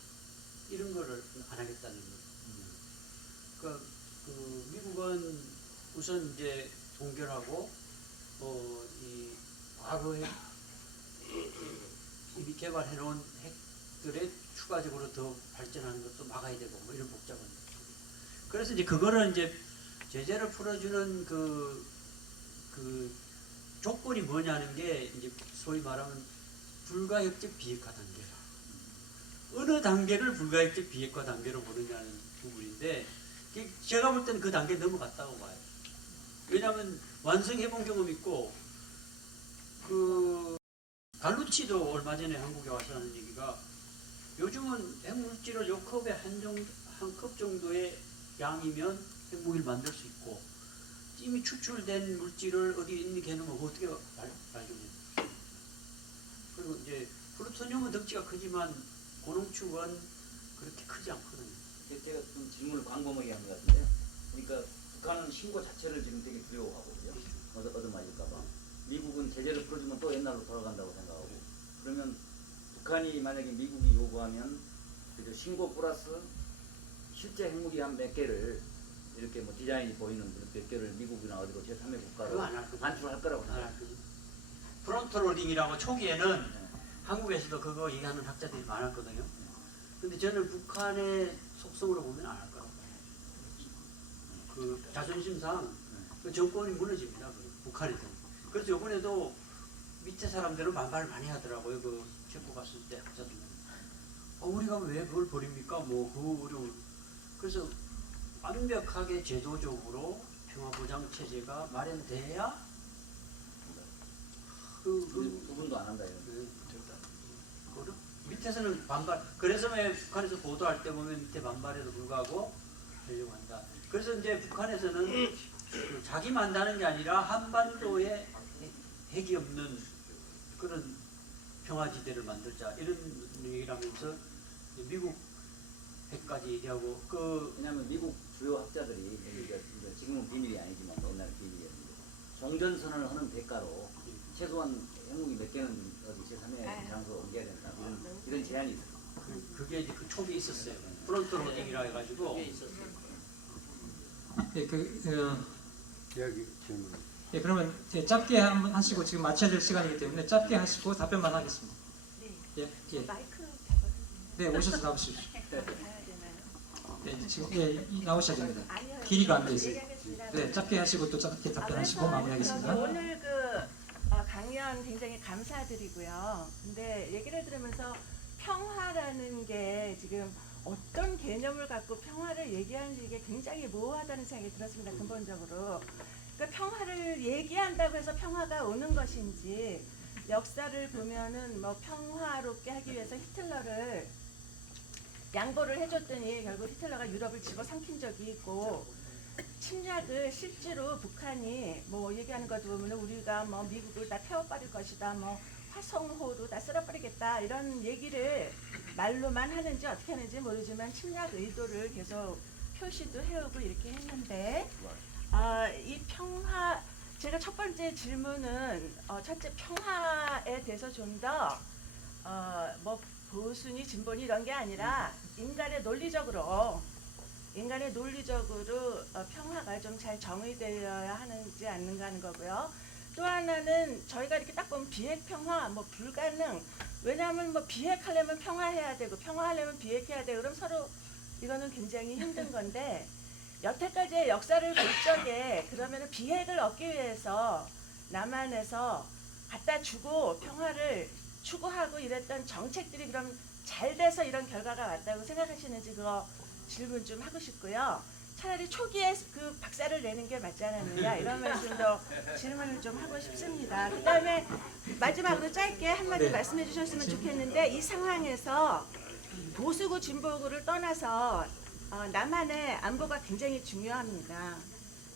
이런 거를 안 하겠다는 거예요. 그러니까 그 미국은 우선 이제 동결하고 이 과거에 이미 개발해 놓은 핵들의 추가적으로 더 발전하는 것도 막아야 되고 뭐 이런 복잡한 거. 그래서 이제 그거를 이제 제재를 풀어주는 그 조건이 뭐냐는 게 이제 소위 말하면 불가역적 비핵화 단계라. 어느 단계를 불가역적 비핵화 단계로 보느냐는 부분인데 제가 볼 때는 그 단계 넘어갔다고 봐요. 왜냐하면 완성해본 경험 있고 그 갈루치도 얼마 전에 한국에 와서 하는 얘기가 요즘은 핵물질을 요 컵에 한 컵 정도의 양이면 핵무기를 만들 수 있고 이미 추출된 물질을 어디 있는 개는 어떻게 발견해? 그리고 이제 플루토늄은 덕지가 크지만 고농축은 그렇게 크지 않거든요. 제가 좀 질문을 광범위하게 한 것 같은데요. 그러니까 북한은 신고 자체를 지금 되게 두려워하거든요. 얻어맞을까봐. 미국은 제재를 풀어주면 또 옛날로 돌아간다고 생각하고. 그러면 북한이 만약에 미국이 요구하면 그저 신고 플러스 실제 핵무기 한 몇 개를 이렇게 뭐 디자인이 보이는 몇 개를 미국이나 어디로 제3의 국가로 그거 안할 거죠. 반출할 거라고 안 생각해요. 할 거죠. 프론트로딩이라고 초기에는 한국에서도 그거 얘기하는 학자들이 많았거든요. 근데 저는 북한의 속성으로 보면 안 할 거라고 봐요. 그 자존심상 그 정권이 무너집니다. 북한에서. 그래서 이번에도 밑에 사람들은 반발을 많이 하더라고요. 그 체코 갔을 때 학자들. 우리가 왜 그걸 버립니까? 뭐 그 어려운. 그래서 완벽하게 제도적으로 평화보장 체제가 마련돼야 그분도 안 한다 이런. 그거를 밑에서는 반발. 그래서 왜 북한에서 보도할 때 보면 밑에 반발에도 불구하고 하려고 한다. 그래서 이제 북한에서는 그 자기 만다는 게 아니라 한반도에 핵이 없는 그런 평화지대를 만들자 이런 얘기를 하면서 미국 핵까지 얘기하고 그 왜냐하면 미국 주요 학자들이 이제 지금은 비밀이 아니지만 옛날 비밀이었는데 종전선언을 하는 대가로 최소한 핵무기 몇 개는 어디 제3의 장소로 옮겨야 된다 이런 제안이 있어요. 그게 이제 그 초기에 있었어요. 프론트로딩이라 해가지고 예, 이야기 질문. 예, 그러면 짧게 한번 하시고 지금 마쳐야 될 시간이기 때문에 짧게 하시고 답변만 하겠습니다. 예, 예. 마이크 네, 오셔서 나오십시오. 가야 되나요? 네, 지금 나오셔야 됩니다. 아니요. 길이가 안 돼 있어요. 얘기하겠습니다. 네, 짧게 하시고 또 짧게 답변하시고 그래서 마무리하겠습니다. 저기 오늘 강연 굉장히 감사드리고요. 근데 얘기를 들으면서 평화라는 게 지금 어떤 개념을 갖고 평화를 얘기하는지 이게 굉장히 모호하다는 생각이 들었습니다. 근본적으로. 그러니까 평화를 얘기한다고 해서 평화가 오는 것인지 역사를 보면은 뭐 평화롭게 하기 위해서 히틀러를 양보를 해줬더니 결국 히틀러가 유럽을 집어삼킨 적이 있고 침략을 실제로 북한이 뭐 얘기하는 것도 보면 우리가 뭐 미국을 다 태워버릴 것이다 뭐 화성호도 다 쓸어버리겠다 이런 얘기를 말로만 하는지 어떻게 하는지 모르지만 침략 의도를 계속 표시도 해오고 이렇게 했는데 이 평화 제가 첫 번째 질문은 첫째 평화에 대해서 좀 더 뭐 보수니 진보니 이런 게 아니라 인간의 논리적으로 평화가 좀 잘 정의되어야 하는지 않는가 하는 거고요. 또 하나는 저희가 이렇게 딱 보면 비핵 평화 뭐 불가능. 왜냐하면 뭐 비핵하려면 평화해야 되고 평화하려면 비핵해야 되고 그럼 서로 이거는 굉장히 힘든 건데 여태까지의 역사를 볼 적에 그러면은 비핵을 얻기 위해서 남한에서 갖다 주고 평화를 추구하고 이랬던 정책들이 그럼 잘 돼서 이런 결과가 왔다고 생각하시는지 그거 질문 좀 하고 싶고요. 차라리 초기에 그 박살을 내는 게 맞지 않았느냐 이런 말씀도 질문을 좀 하고 싶습니다. 그 다음에 마지막으로 짧게 한마디 네. 말씀해 주셨으면 좋겠는데 이 상황에서 보수고 진보고를 떠나서 남한의 안보가 굉장히 중요합니다.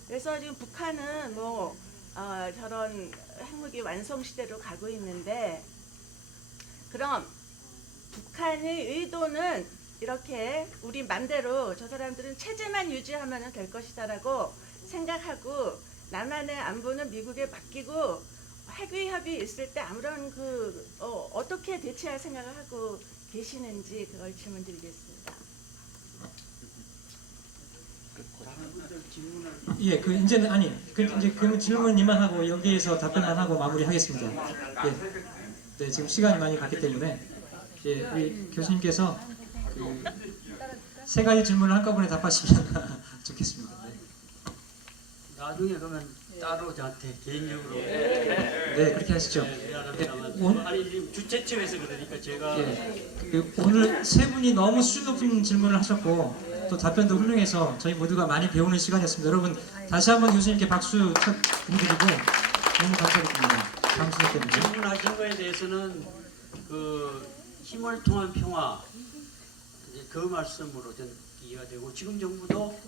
그래서 지금 북한은 뭐 저런 핵무기 완성 시대로 가고 있는데 그럼 북한의 의도는 이렇게 우리 맘대로 저 사람들은 체제만 유지하면 될 것이다라고 생각하고 남한의 안보는 미국에 맡기고 핵 위협이 있을 때 아무런 어떻게 대처할 생각을 하고 계시는지 그걸 질문드리겠습니다. 예, 이제는 이제 그 질문 이만하고 여기에서 답변만 하고 마무리하겠습니다. 예, 네, 지금 시간이 많이 갔기 때문에 예, 우리 교수님께서 세 가지 질문을 한꺼번에 답하시면 좋겠습니다. 네. 나중에 그러면 따로 저한테 개인적으로 네, 그렇게 하시죠. 미안합니다만 아니 지금 주최 측에서 그러니까 제가 예, 오늘 세 분이 너무 수준 높은 질문을 하셨고 또 답변도 훌륭해서 저희 모두가 많이 배우는 시간이었습니다. 여러분 다시 한번 교수님께 박수 드리고 너무 감사드립니다. 감사드립니다. 때문에. 질문하신 거에 대해서는 그 힘을 통한 평화 이제 그 말씀으로 전 이해가 되고 지금 정부도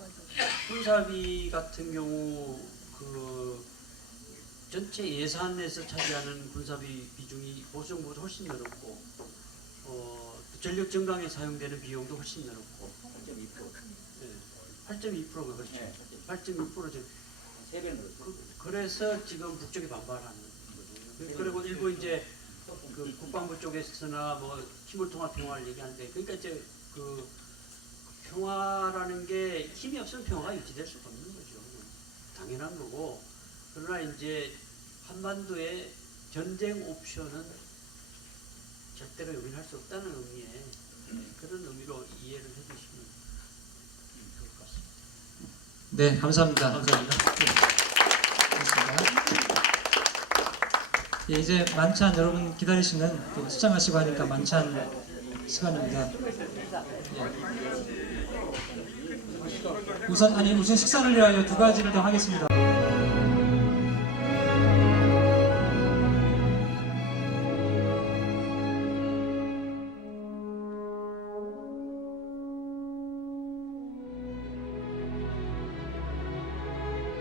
군사비 같은 경우 그 전체 예산에서 차지하는 군사비 비중이 보수 정부보다 훨씬 늘었고 전력 증강에 사용되는 비용도 훨씬 늘었고 8.2%가 그렇죠. 네. 8.2% 지금 3배 늘었어요. 그래서 지금 북쪽이 반발하는 거거든요. 그리고 일부 이제 그 국방부 쪽에서나 뭐 힘을 통한 평화를 얘기하는데 그러니까 이제 그 평화라는 게 힘이 없으면 평화가 유지될 수가 없는 거죠. 당연한 거고 그러나 이제 한반도의 전쟁 옵션은 절대로 용인할 수 없다는 의미의 그런 의미로 이해를 해주시면 좋을 것 같습니다. 네, 감사합니다. 감사합니다. 예, 이제 만찬 여러분 기다리시는 또 수장하시고 하니까 만찬 시간입니다. 예. 우선 식사를 위하여 두 가지를 더 하겠습니다.